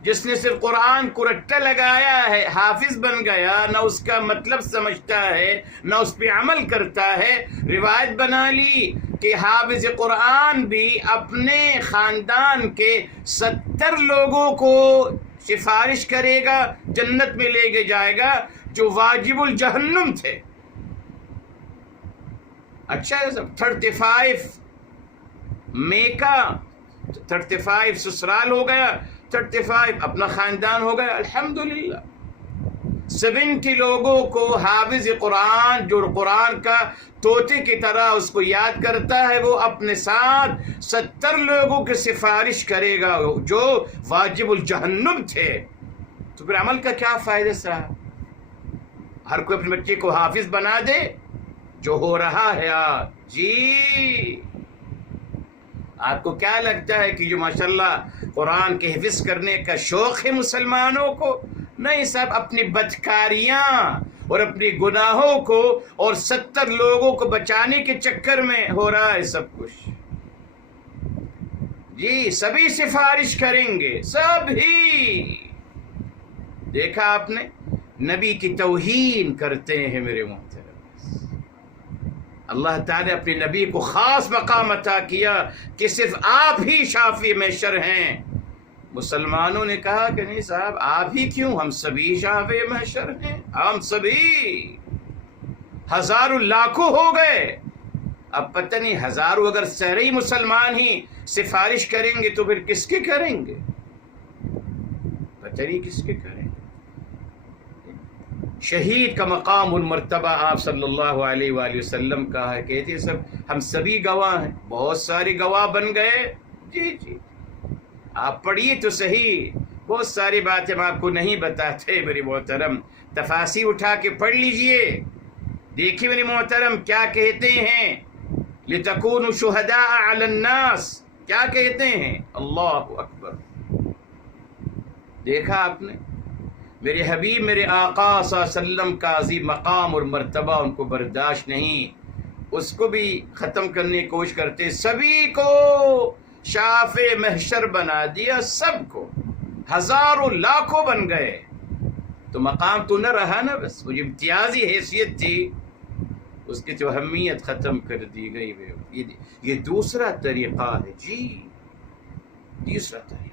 جس نے صرف قرآن کو رٹا لگایا ہے، حافظ بن گیا، نہ اس کا مطلب سمجھتا ہے نہ اس پہ عمل کرتا ہے. روایت بنا لی کہ حافظ قرآن بھی اپنے خاندان کے 70 لوگوں کو سفارش کرے گا، جنت میں لے کے جائے گا، جو واجب الجہنم تھے. اچھا 35 میکا، 35 سسرال ہو گیا، 35 اپنا خاندان ہو گیا. الحمدللہ 70 لوگوں کو حافظ قرآن جو قرآن کا طوطے کی طرح اس کو یاد کرتا ہے، وہ اپنے ساتھ 70 لوگوں کی سفارش کرے گا جو واجب الجہنم تھے. تو پھر عمل کا کیا فائدہ صاحب؟ ہر کوئی اپنے بچے کو حافظ بنا دے، جو ہو رہا ہے آج. جی آپ کو کیا لگتا ہے کہ جو ماشاءاللہ قرآن کے حفظ کرنے کا شوق ہے مسلمانوں کو؟ نہیں صاحب، اپنی بدکاریاں اور اپنی گناہوں کو اور 70 لوگوں کو بچانے کے چکر میں ہو رہا ہے سب کچھ. جی سبھی سفارش کریں گے، سب ہی. دیکھا آپ نے، نبی کی توہین کرتے ہیں میرے محترم. اللہ تعالیٰ نے اپنے نبی کو خاص مقام عطا کیا کہ صرف آپ ہی شافع محشر ہیں. مسلمانوں نے کہا کہ نہیں صاحب، آپ ہی کیوں، ہم سبھی شافع محشر ہیں، ہم سبھی. ہزاروں لاکھوں ہو گئے. اب پتہ نہیں ہزاروں اگر سارے مسلمان ہی سفارش کریں گے تو پھر کس کے کریں گے؟ پتہ نہیں کس کے کریں گے. شہید کا مقام المرتبہ آپ صلی اللہ علیہ وآلہ وسلم کا ہے. کہتے سب ہم سبھی گواہ ہیں. بہت سارے گواہ بن گئے. جی جی آپ پڑھیے تو صحیح. بہت ساری باتیں ہم آپ کو نہیں بتاتے میرے محترم. تفاسیر اٹھا کے پڑھ لیجئے. دیکھیے میرے محترم کیا کہتے ہیں. لِتَكُونُوا شُهَدَاءَ عَلَى النَّاسِ کیا کہتے ہیں. اللہ اکبر. دیکھا آپ نے میرے حبیب میرے آقا صلی اللہ علیہ وسلم کا عظیم مقام اور مرتبہ ان کو برداشت نہیں. اس کو بھی ختم کرنے کی کوشش کرتے. سبھی کو شاف محشر بنا دیا. سب کو ہزاروں لاکھوں بن گئے. تو مقام تو نہ رہا نا. بس وہ جو امتیازی حیثیت تھی اس کی جو اہمیت ختم کر دی گئی. یہ دوسرا طریقہ ہے. جی دوسرا طریقہ.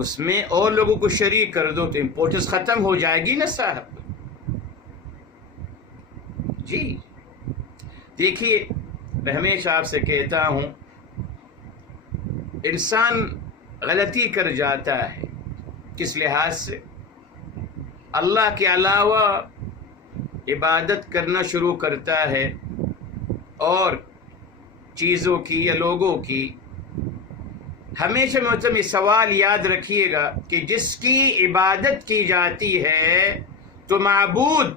اس میں اور لوگوں کو شریک کر دو تو امپورٹنس ختم ہو جائے گی نا صاحب. جی دیکھیے میں ہمیشہ آپ سے کہتا ہوں انسان غلطی کر جاتا ہے. کس لحاظ سے؟ اللہ کے علاوہ عبادت کرنا شروع کرتا ہے اور چیزوں کی یا لوگوں کی. ہمیشہ محترم یہ سوال یاد رکھیے گا کہ جس کی عبادت کی جاتی ہے تو معبود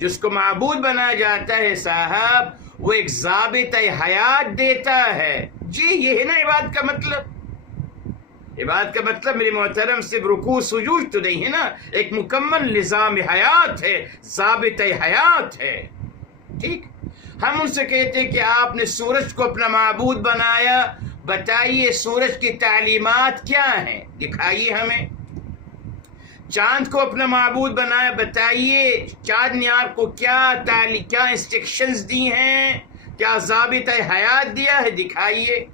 جس کو معبود بنایا جاتا ہے صاحب وہ ایک ضابطہ حیات دیتا ہے. جی یہ ہے نا عبادت کا مطلب. عبادت کا مطلب میرے محترم صرف رکوع سجود تو نہیں ہے نا. ایک مکمل نظام حیات ہے. ضابطہ حیات ہے. ٹھیک. ہم ان سے کہتے ہیں کہ آپ نے سورج کو اپنا معبود بنایا. بتائیے سورج کی تعلیمات کیا ہیں؟ دکھائیے ہمیں. چاند کو اپنا معبود بنایا. بتائیے چاند نے آپ کو کیا انسٹرکشنز دی ہیں؟ کیا ضابطہ حیات دیا ہے؟ دکھائیے.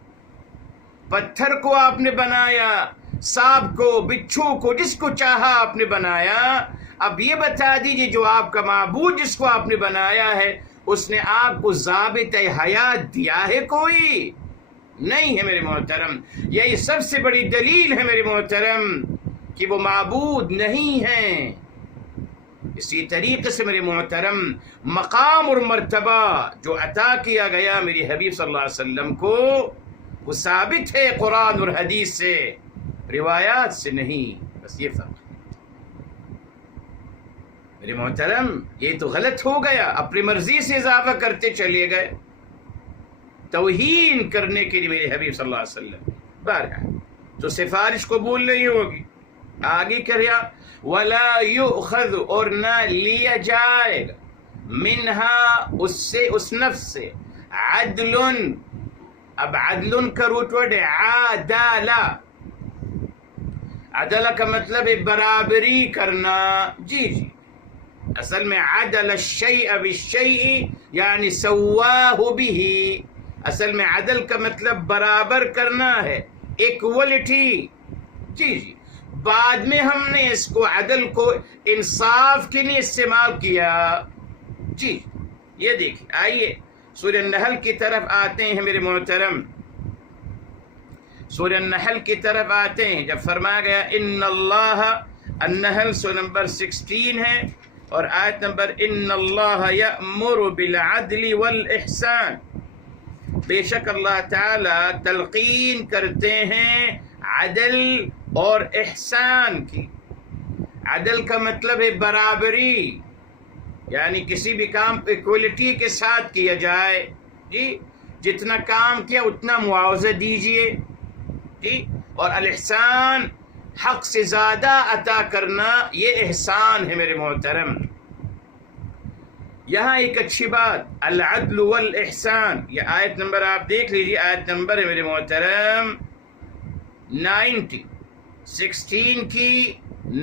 پتھر کو آپ نے بنایا. سانپ کو بچھو کو جس کو چاہا آپ نے بنایا. اب یہ بتا دیجیے جو آپ کا معبود جس کو آپ نے بنایا ہے اس نے آپ کو ضابطہ حیات دیا ہے؟ کوئی نہیں ہے میرے محترم. یہی سب سے بڑی دلیل ہے میرے محترم کہ وہ معبود نہیں ہیں. اسی طریقے سے میرے محترم مقام اور مرتبہ جو عطا کیا گیا میری حبیب صلی اللہ علیہ وسلم کو وہ ثابت ہے قرآن اور حدیث سے، روایات سے نہیں. بس یہ فرق میرے محترم. یہ تو غلط ہو گیا. اپنی مرضی سے اضافہ کرتے چلے گئے توہین کرنے کے لیے میرے حبیب صلی اللہ علیہ وسلم. بہرحال تو سفارش قبول نہیں ہوگی. آگے کریا ولا یؤخذ اور نہ لیا جائے گا منہا اس سے اس نفس سے عدل. اب عدل کا روٹ ورڈ ہے عدالہ. عدالہ کا مطلب ہے برابری کرنا. جی جی اصل میں عدل الشیء بالشیء یعنی سواہ به. اصل میں عدل کا مطلب برابر کرنا ہے، ایکوالٹی. جی جی بعد میں ہم نے اس کو عدل کو انصاف کے لیے استعمال کیا. جی یہ دیکھیں. آئیے سورہ النحل کی طرف آتے ہیں میرے محترم. سورہ النحل کی طرف آتے ہیں جب فرمایا گیا ان اللہ. النحل سورہ نمبر 16 ہے اور آیت نمبر ان اللہ یأمر بالعدل والاحسان. بے شک اللہ تعالی تلقین کرتے ہیں عدل اور احسان کی. عدل کا مطلب ہے برابری، یعنی کسی بھی کام کو ایکوالٹی کے ساتھ کیا جائے. جی جتنا کام کیا اتنا معاوضہ دیجئے. جی اور الاحسان حق سے زیادہ عطا کرنا یہ احسان ہے میرے محترم. یہاں ایک اچھی بات العدل والاحسان. یہ آیت نمبر آپ دیکھ لیجیے. آیت نمبر ہے میرے محترم 90. 16 کی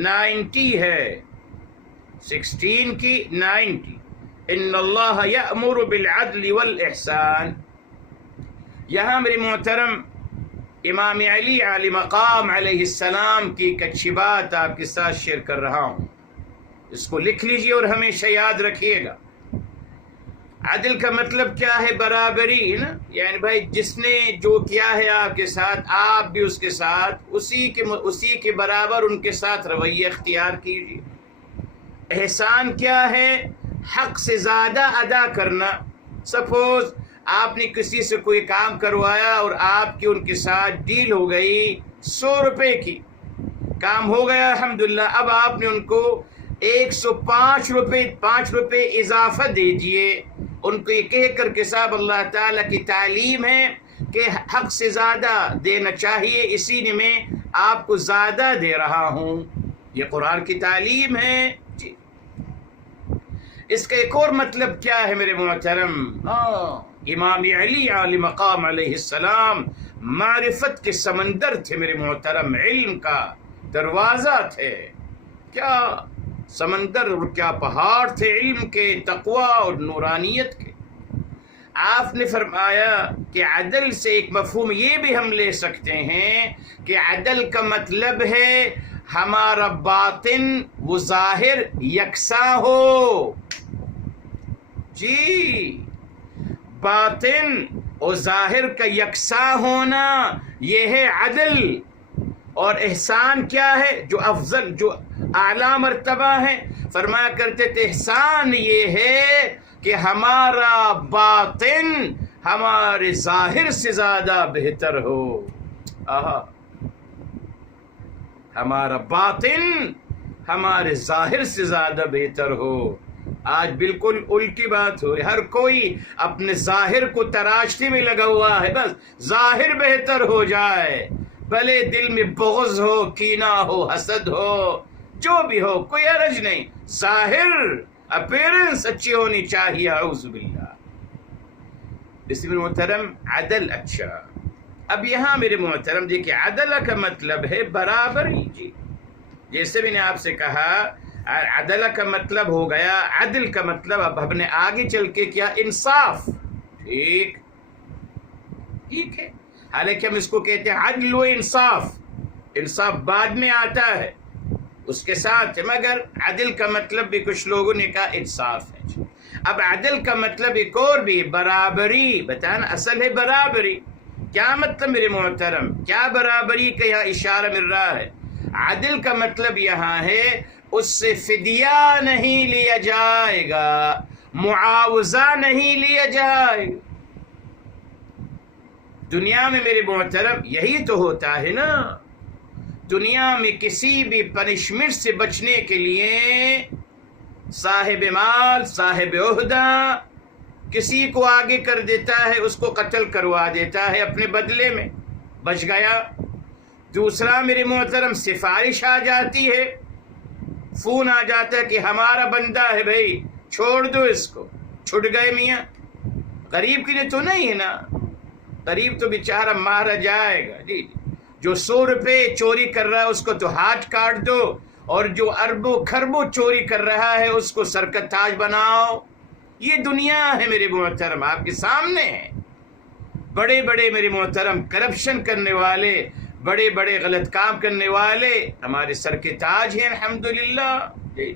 90 ہے. 16 کی 90. ان اللہ یأمر بالعدل والاحسان. یہاں میرے محترم امام علی علیہ مقام علیہ السلام کی ایک اچھی بات آپ کے ساتھ شیئر کر رہا ہوں. اس کو لکھ لیجیے اور ہمیشہ یاد رکھیے گا. عدل کا مطلب کیا ہے؟ برابری ہے نا، یعنی بھائی جس نے جو کیا ہے آپ کے ساتھ، آپ بھی اس کے ساتھ اسی کے برابر ان کے ساتھ رویہ اختیار کیجیے۔ احسان کیا ہے؟ حق سے زیادہ ادا کرنا۔ سپوز آپ نے کسی سے کوئی کام کروایا اور آپ کی ان کے ساتھ ڈیل ہو گئی 100 روپے کی، کام ہو گیا الحمدللہ، اب آپ نے ان کو 105 روپے 5 روپے اضافہ دے دیے، ان کو یہ کہہ کر کہ صاحب اللہ تعالیٰ کی تعلیم ہے کہ حق سے زیادہ دینا چاہیے، اسی لیے میں آپ کو زیادہ دے رہا ہوں، یہ قرآن کی تعلیم ہے جی۔ اس کا ایک اور مطلب کیا ہے میرے محترم؟ امام علی علیہ مقام علیہ السلام معرفت کے سمندر تھے میرے محترم، علم کا دروازہ تھے، کیا سمندر اور کیا پہاڑ تھے علم کے، تقوی اور نورانیت کے۔ آپ نے فرمایا کہ عدل سے ایک مفہوم یہ بھی ہم لے سکتے ہیں کہ عدل کا مطلب ہے ہمارا باطن و ظاہر یکساں ہو جی، باطن اور ظاہر کا یکساں ہونا یہ ہے عدل۔ اور احسان کیا ہے؟ جو افضل، جو اعلیٰ مرتبہ ہے، فرمایا کرتے تھے احسان یہ ہے کہ ہمارا باطن ہمارے ظاہر سے زیادہ بہتر ہو۔ ہمارا باطن ہمارے ظاہر سے زیادہ بہتر ہو۔ آج بالکل الٹی بات ہو رہی، ہر کوئی اپنے ظاہر کو تراشنے میں لگا ہوا ہے، بس ظاہر بہتر ہو جائے، بھلے دل میں بغض ہو، کینہ ہو، حسد ہو، جو بھی ہو، کوئی حرج نہیں، ظاہر اپیرنس اچھی ہونی چاہیے، اعوذ باللہ۔ اس میں محترم عدل اچھا۔ اب یہاں میرے محترم دیکھیے، عدل کا مطلب ہے برابری جی، جیسے میں نے آپ سے کہا عدل کا مطلب ہو گیا، عدل کا مطلب اب ہم نے آگے چل کے کیا؟ انصاف، ٹھیک ہے، حالانکہ ہم اس کو کہتے ہیں عدل و انصاف، انصاف بعد میں آتا ہے اس کے ساتھ، مگر عدل کا مطلب بھی کچھ لوگوں نے کہا انصاف ہے۔ اب عدل کا مطلب ایک اور بھی برابری، بتانا اصل ہے برابری، کیا مطلب میرے محترم؟ کیا برابری کا یہاں اشارہ مل رہا ہے؟ عدل کا مطلب یہاں ہے اس سے فدیہ نہیں لیا جائے گا، معاوضہ نہیں لیا جائے گا۔ دنیا میں میرے محترم یہی تو ہوتا ہے نا، دنیا میں کسی بھی پنشمنٹ سے بچنے کے لیے صاحب مال، صاحب عہدہ کسی کو آگے کر دیتا ہے، اس کو قتل کروا دیتا ہے اپنے بدلے میں، بچ گیا۔ دوسرا میرے محترم سفارش آ جاتی ہے، فون آ جاتا ہے کہ ہمارا بندہ ہے بھائی، چھوڑ دو اس کو، چھٹ گئے میاں، غریب کے لیے تو نہیں ہے نا، غریب تو بیچارہ مارا جائے گا جی، جو 100 روپے چوری کر رہا ہے اس کو تو ہاتھ کاٹ دو، اور جو اربوں کھربوں چوری کر رہا ہے اس کو سر کا تاج بناؤ۔ یہ دنیا ہے میرے محترم، آپ کے سامنے ہے۔ بڑے بڑے میرے محترم کرپشن کرنے والے، بڑے بڑے غلط کام کرنے والے ہمارے سر کے تاج ہیں الحمدللہ جی۔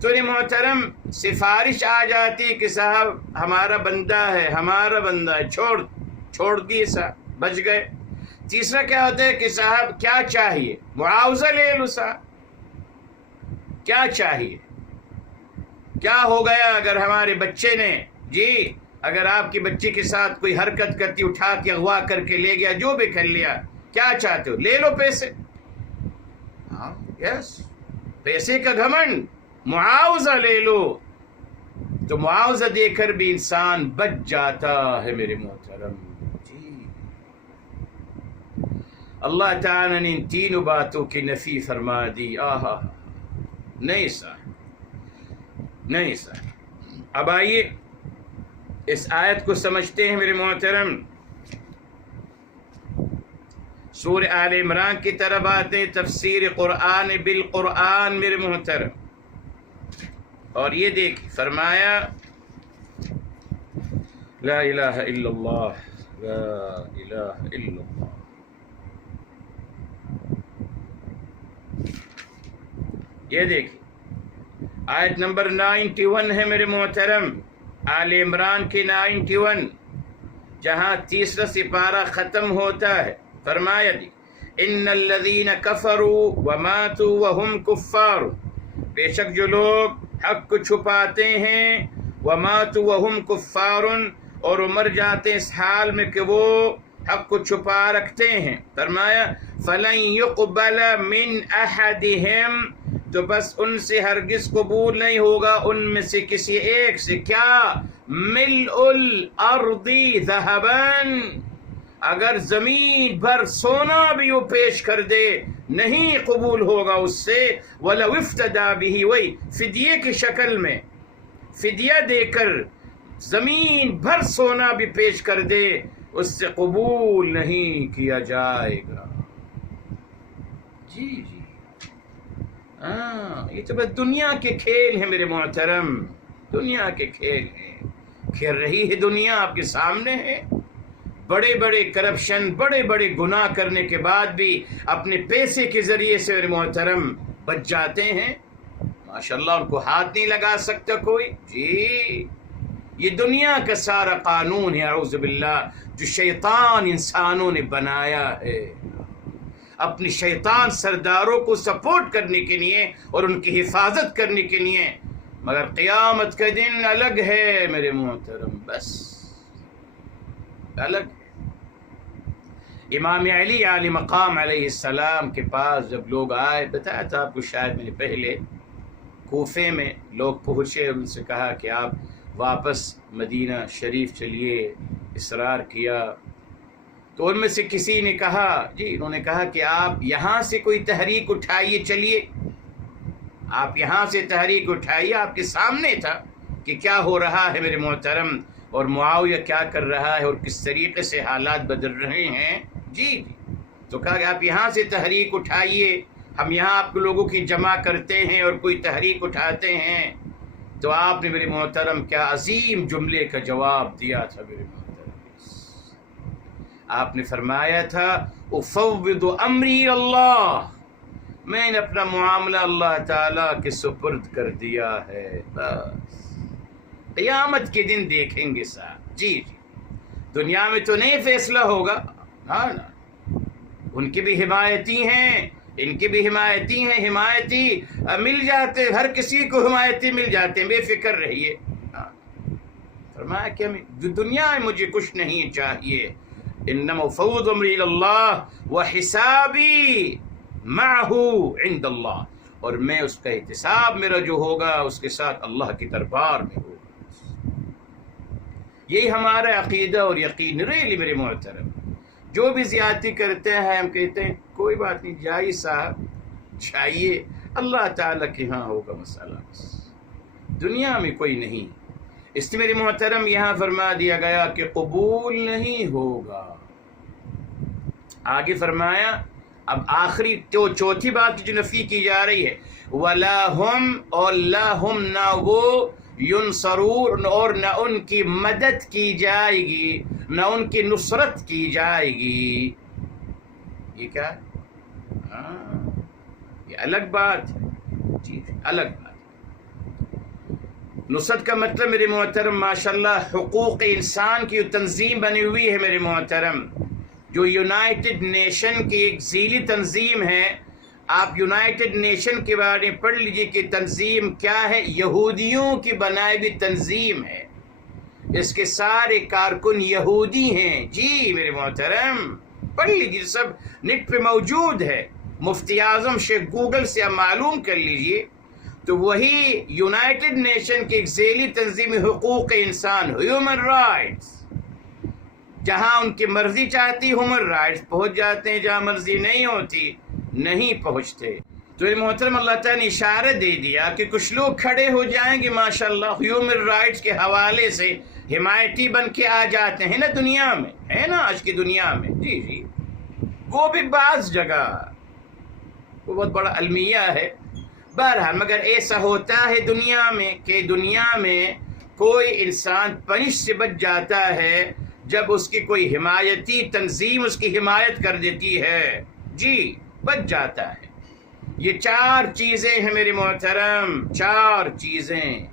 تو میرے محترم سفارش آ جاتی کہ صاحب ہمارا بندہ ہے، ہمارا بندہ ہے، چھوڑ دیے صاحب، بچ گئے۔ تیسرا کیا ہوتا ہے کہ صاحب کیا چاہیے؟ معاوضہ لے لو صاحب، کیا چاہیے؟ کیا ہو گیا اگر ہمارے بچے نے جی، اگر آپ کی بچی کے ساتھ کوئی حرکت کرتی، اٹھا کے اغوا کر کے لے گیا، جو بھی کر لیا، کیا چاہتے ہو؟ لے لو پیسے، ہاں یس، پیسے کا گھمنڈ، معاوضہ لے لو۔ تو معاوضہ دے کر بھی انسان بچ جاتا ہے میرے محترم جی۔ اللہ تعالیٰ نے ان تینوں باتوں کی نفی فرما دی۔ آہا، نہیں صاحب، نہیں صاحب۔ اب آئیے اس آیت کو سمجھتے ہیں میرے محترم، سورہ آل عمران کی طرف آتے ہیں، تفسیر قرآن بالقرآن میرے محترم، اور یہ دیکھ فرمایا لا الہ الا اللہ، لا الہ الا اللہ۔ یہ دیکھیں آیت نمبر 91 ہے میرے محترم، آل عمران کی 91 جہاں تیسرا سپارہ ختم ہوتا ہے، فرمایا دی ان الذین کفروا وماتوا وهم کفار، بے شک جو لوگ حق کو چھپاتے ہیں، وماتوا وهم کفار، اور وہ مر جاتے اس حال میں کہ وہ حق کو چھپا رکھتے ہیں، فرمایا فلن يقبل من احدهم، تو بس ان سے ہرگز قبول نہیں ہوگا ان میں سے کسی ایک سے، کیا ملء الارض ذهبا، اگر زمین بھر سونا بھی وہ پیش کر دے نہیں قبول ہوگا اس سے، وَلَوْ افْتَدَى بِهِ، وہی فدیے کی شکل میں فدیہ دے کر زمین بھر سونا بھی پیش کر دے اس سے قبول نہیں کیا جائے گا۔ جی یہ تو بس دنیا کے کھیل ہیں میرے محترم، دنیا کے کھیل ہیں، کھیل رہی ہے دنیا آپ کے سامنے ہے، بڑے بڑے کرپشن، بڑے بڑے گناہ کرنے کے بعد بھی اپنے پیسے کے ذریعے سے میرے محترم بچ جاتے ہیں، ماشاءاللہ ان کو ہاتھ نہیں لگا سکتا کوئی۔ جی یہ دنیا کا سارا قانون ہے اعوذ باللہ، جو شیطان انسانوں نے بنایا ہے اپنی شیطان سرداروں کو سپورٹ کرنے کے لیے اور ان کی حفاظت کرنے کے لیے، مگر قیامت کا دن الگ ہے میرے محترم، بس الگ ہے۔ امام علی علیہ مقام علیہ السلام کے پاس جب لوگ آئے، بتایا تھا آپ کو شاید میں نے پہلے، کوفے میں لوگ پہنچے، ان سے کہا کہ آپ واپس مدینہ شریف چلیے، اصرار کیا، تو ان میں سے کسی نے کہا، جی انہوں نے کہا کہ آپ یہاں سے کوئی تحریک اٹھائیے، چلیے آپ یہاں سے تحریک اٹھائیے، آپ کے سامنے تھا کہ کیا ہو رہا ہے میرے محترم، اور معاویہ کیا کر رہا ہے اور کس طریقے سے حالات بدل رہے ہیں۔ جی تو کہا کہ آپ یہاں سے تحریک اٹھائیے، ہم یہاں آپ لوگوں کی جمع کرتے ہیں اور کوئی تحریک اٹھاتے ہیں، تو آپ نے میرے محترم کیا عظیم جملے کا جواب دیا تھا میرے محترم، آپ نے فرمایا تھا افوض امری اللہ، میں نے اپنا معاملہ اللہ تعالیٰ کے سپرد کر دیا ہے، بس قیامت کے دن دیکھیں گے صاحب۔ جی دنیا میں تو نہیں فیصلہ ہوگا، ہاں نا، ان کی بھی حمایتی ہیں، ان کی بھی حمایتی ہیں، حمایتی مل جاتے، ہر کسی کو حمایتی مل جاتے ہیں، بے فکر رہیے۔ فرمایا کہ دنیا میں مجھے کچھ نہیں چاہیے، انما فوض امری اللہ وحسابی معہ عند اللہ، اور میں اس کا احتساب میرا جو ہوگا اس کے ساتھ اللہ کی دربار میں ہوگا۔ یہی ہمارا عقیدہ اور یقین ریلی میرے محترم، جو بھی زیادتی کرتے ہیں ہم کہتے ہیں کوئی بات نہیں، جائیے صاحب جائیے، اللہ تعالیٰ کے ہاں ہوگا مسئلہ، دنیا میں کوئی نہیں۔ اس لیے میرے محترم یہاں فرما دیا گیا کہ قبول نہیں ہوگا۔ آگے فرمایا، اب آخری تو چوتھی بات کی جو نفی کی جا رہی ہے، وَلَا هُمْ، اور لا ہم، نہ وہ، ینصرون، اور نہ ان کی مدد کی جائے گی، نہ ان کی نصرت کی جائے گی۔ یہ کیا ہے؟ یہ الگ بات ہے، جی الگ بات ہے۔ نصرت کا مطلب میرے محترم ماشاءاللہ حقوق انسان کی تنظیم بنی ہوئی ہے میرے محترم، جو یونائٹڈ نیشن کی ایک ذیلی تنظیم ہے۔ آپ یونائٹڈ نیشن کے بارے میں پڑھ لیجئے کہ تنظیم کیا ہے، یہودیوں کی بنائی ہوئی تنظیم ہے، اس کے سارے کارکن یہودی ہیں۔ جی میرے محترم پڑھ لیجئے، سب نیٹ پہ موجود ہے، مفتی اعظم شیخ گوگل سے آپ معلوم کر لیجئے، تو وہی یونائٹڈ نیشن کی ایک ذیلی تنظیم حقوق انسان، ہیومن رائٹس، جہاں ان کی مرضی چاہتی ہیومن رائٹس پہنچ جاتے ہیں، جہاں مرضی نہیں ہوتی نہیں پہنچتے۔ تو یہ محترم اللہ تعالیٰ نے اشارہ دے دیا کہ کچھ لوگ کھڑے ہو جائیں گے ماشاءاللہ ہیومن رائٹس کے حوالے سے، حمایتی بن کے آ جاتے ہیں نا دنیا میں، ہے نا آج کی دنیا میں۔ جی وہ بھی بعض جگہ، وہ بہت بڑا المیہ ہے، بہرحال مگر ایسا ہوتا ہے دنیا میں کہ دنیا میں کوئی انسان پنش سے بچ جاتا ہے جب اس کی کوئی حمایتی تنظیم اس کی حمایت کر دیتی ہے، جی بچ جاتا ہے۔ یہ چار چیزیں ہیں میرے محترم، چار چیزیں،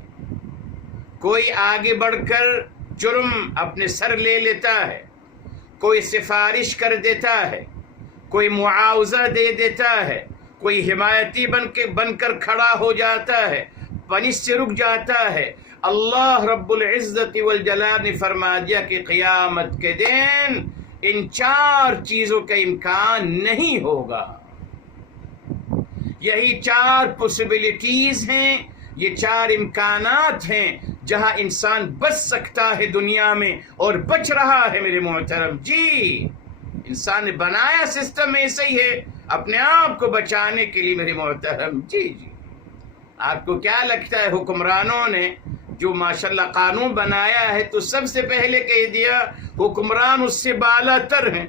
کوئی آگے بڑھ کر جرم اپنے سر لے لیتا ہے، کوئی سفارش کر دیتا ہے، کوئی معاوضہ دے دیتا ہے، کوئی حمایتی بن کر کھڑا ہو جاتا ہے، پنش سے رک جاتا ہے۔ اللہ رب العزت والجلال نے فرما دیا کہ قیامت کے دن ان 4 چیزوں کا امکان نہیں ہوگا۔ یہی 4 پاسبلٹیز ہیں، یہ 4 امکانات ہیں جہاں انسان بچ سکتا ہے دنیا میں، اور بچ رہا ہے میرے محترم۔ جی، انسان نے بنایا سسٹم ایسا ہی ہے اپنے آپ کو بچانے کے لیے میرے محترم۔ جی جی، آپ کو کیا لگتا ہے حکمرانوں نے جو ماشاءاللہ قانون بنایا ہے تو سب سے پہلے کہہ دیا حکمران اس سے بالا تر ہیں،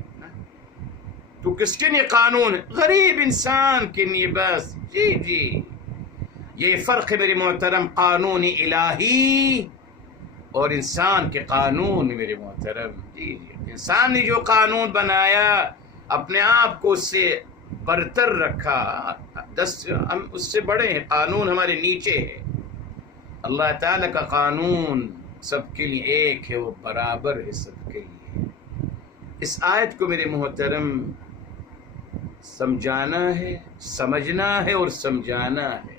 تو کس کے لیے قانون ہے؟ غریب انسان کے لیے بس۔ جی جی، یہ فرق ہے میرے محترم، قانون الہی اور انسان کے قانون میرے محترم۔ جی جی، انسان نے جو قانون بنایا اپنے آپ کو اس سے برتر رکھا، ہم اس سے بڑے ہیں، قانون ہمارے نیچے ہے۔ اللہ تعالیٰ کا قانون سب کے لیے ایک ہے، وہ برابر ہے سب کے لیے۔ اس آیت کو میرے محترم سمجھانا ہے، سمجھنا ہے اور سمجھانا ہے۔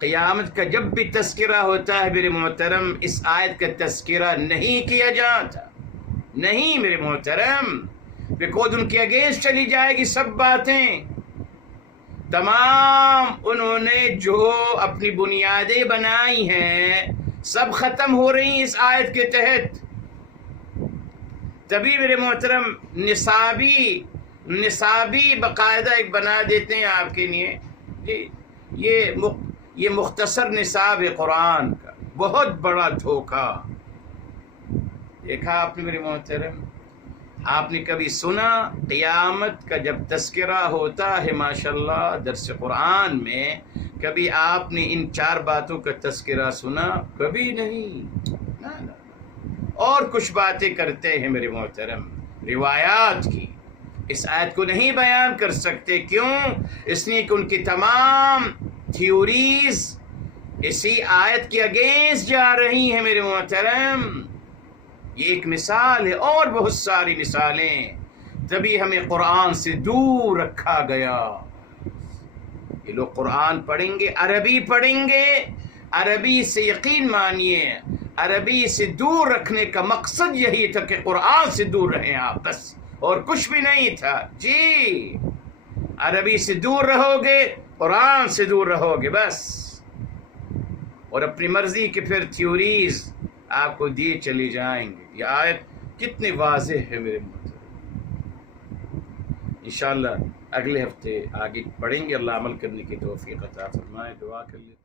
قیامت کا جب بھی تذکرہ ہوتا ہے میرے محترم، اس آیت کا تذکرہ نہیں کیا جاتا، نہیں میرے محترم، بیکوز ان کے اگینسٹ چلی جائے گی سب باتیں، تمام انہوں نے جو اپنی بنیادیں بنائی ہیں سب ختم ہو رہی ہیں اس آیت کے تحت۔ تبھی میرے محترم نصابی باقاعدہ ایک بنا دیتے ہیں آپ کے لیے۔ جی، یہ مختصر نصاب ہے قرآن کا، بہت بڑا دھوکہ۔ دیکھا آپ نے میرے محترم، آپ نے کبھی سنا قیامت کا جب تذکرہ ہوتا ہے ماشاءاللہ درس قرآن میں، کبھی آپ نے ان 4 باتوں کا تذکرہ سنا؟ کبھی نہیں، نہ۔ اور کچھ باتیں کرتے ہیں میرے محترم روایات کی، اس آیت کو نہیں بیان کر سکتے۔ کیوں؟ اس لیے کہ ان کی تمام تھیوریز اسی آیت کے اگینسٹ جا رہی ہیں میرے محترم۔ یہ ایک مثال ہے، اور بہت ساری مثالیں۔ تبھی ہمیں قرآن سے دور رکھا گیا۔ یہ لوگ قرآن پڑھیں گے، عربی پڑھیں گے، عربی سے یقین مانیے عربی سے دور رکھنے کا مقصد یہی تھا کہ قرآن سے دور رہیں آپ، بس، اور کچھ بھی نہیں تھا۔ جی، عربی سے دور رہو گے، قرآن سے دور رہو گے بس، اور اپنی مرضی کے پھر تھیوریز آپ کو دیے چلی جائیں گے۔ یہ آیت کتنی واضح ہے میرے محترم۔ انشاءاللہ اگلے ہفتے آگے پڑھیں گے۔ اللہ عمل کرنے کی توفیق عطا فرمائے، دعا کر لیتے ہیں۔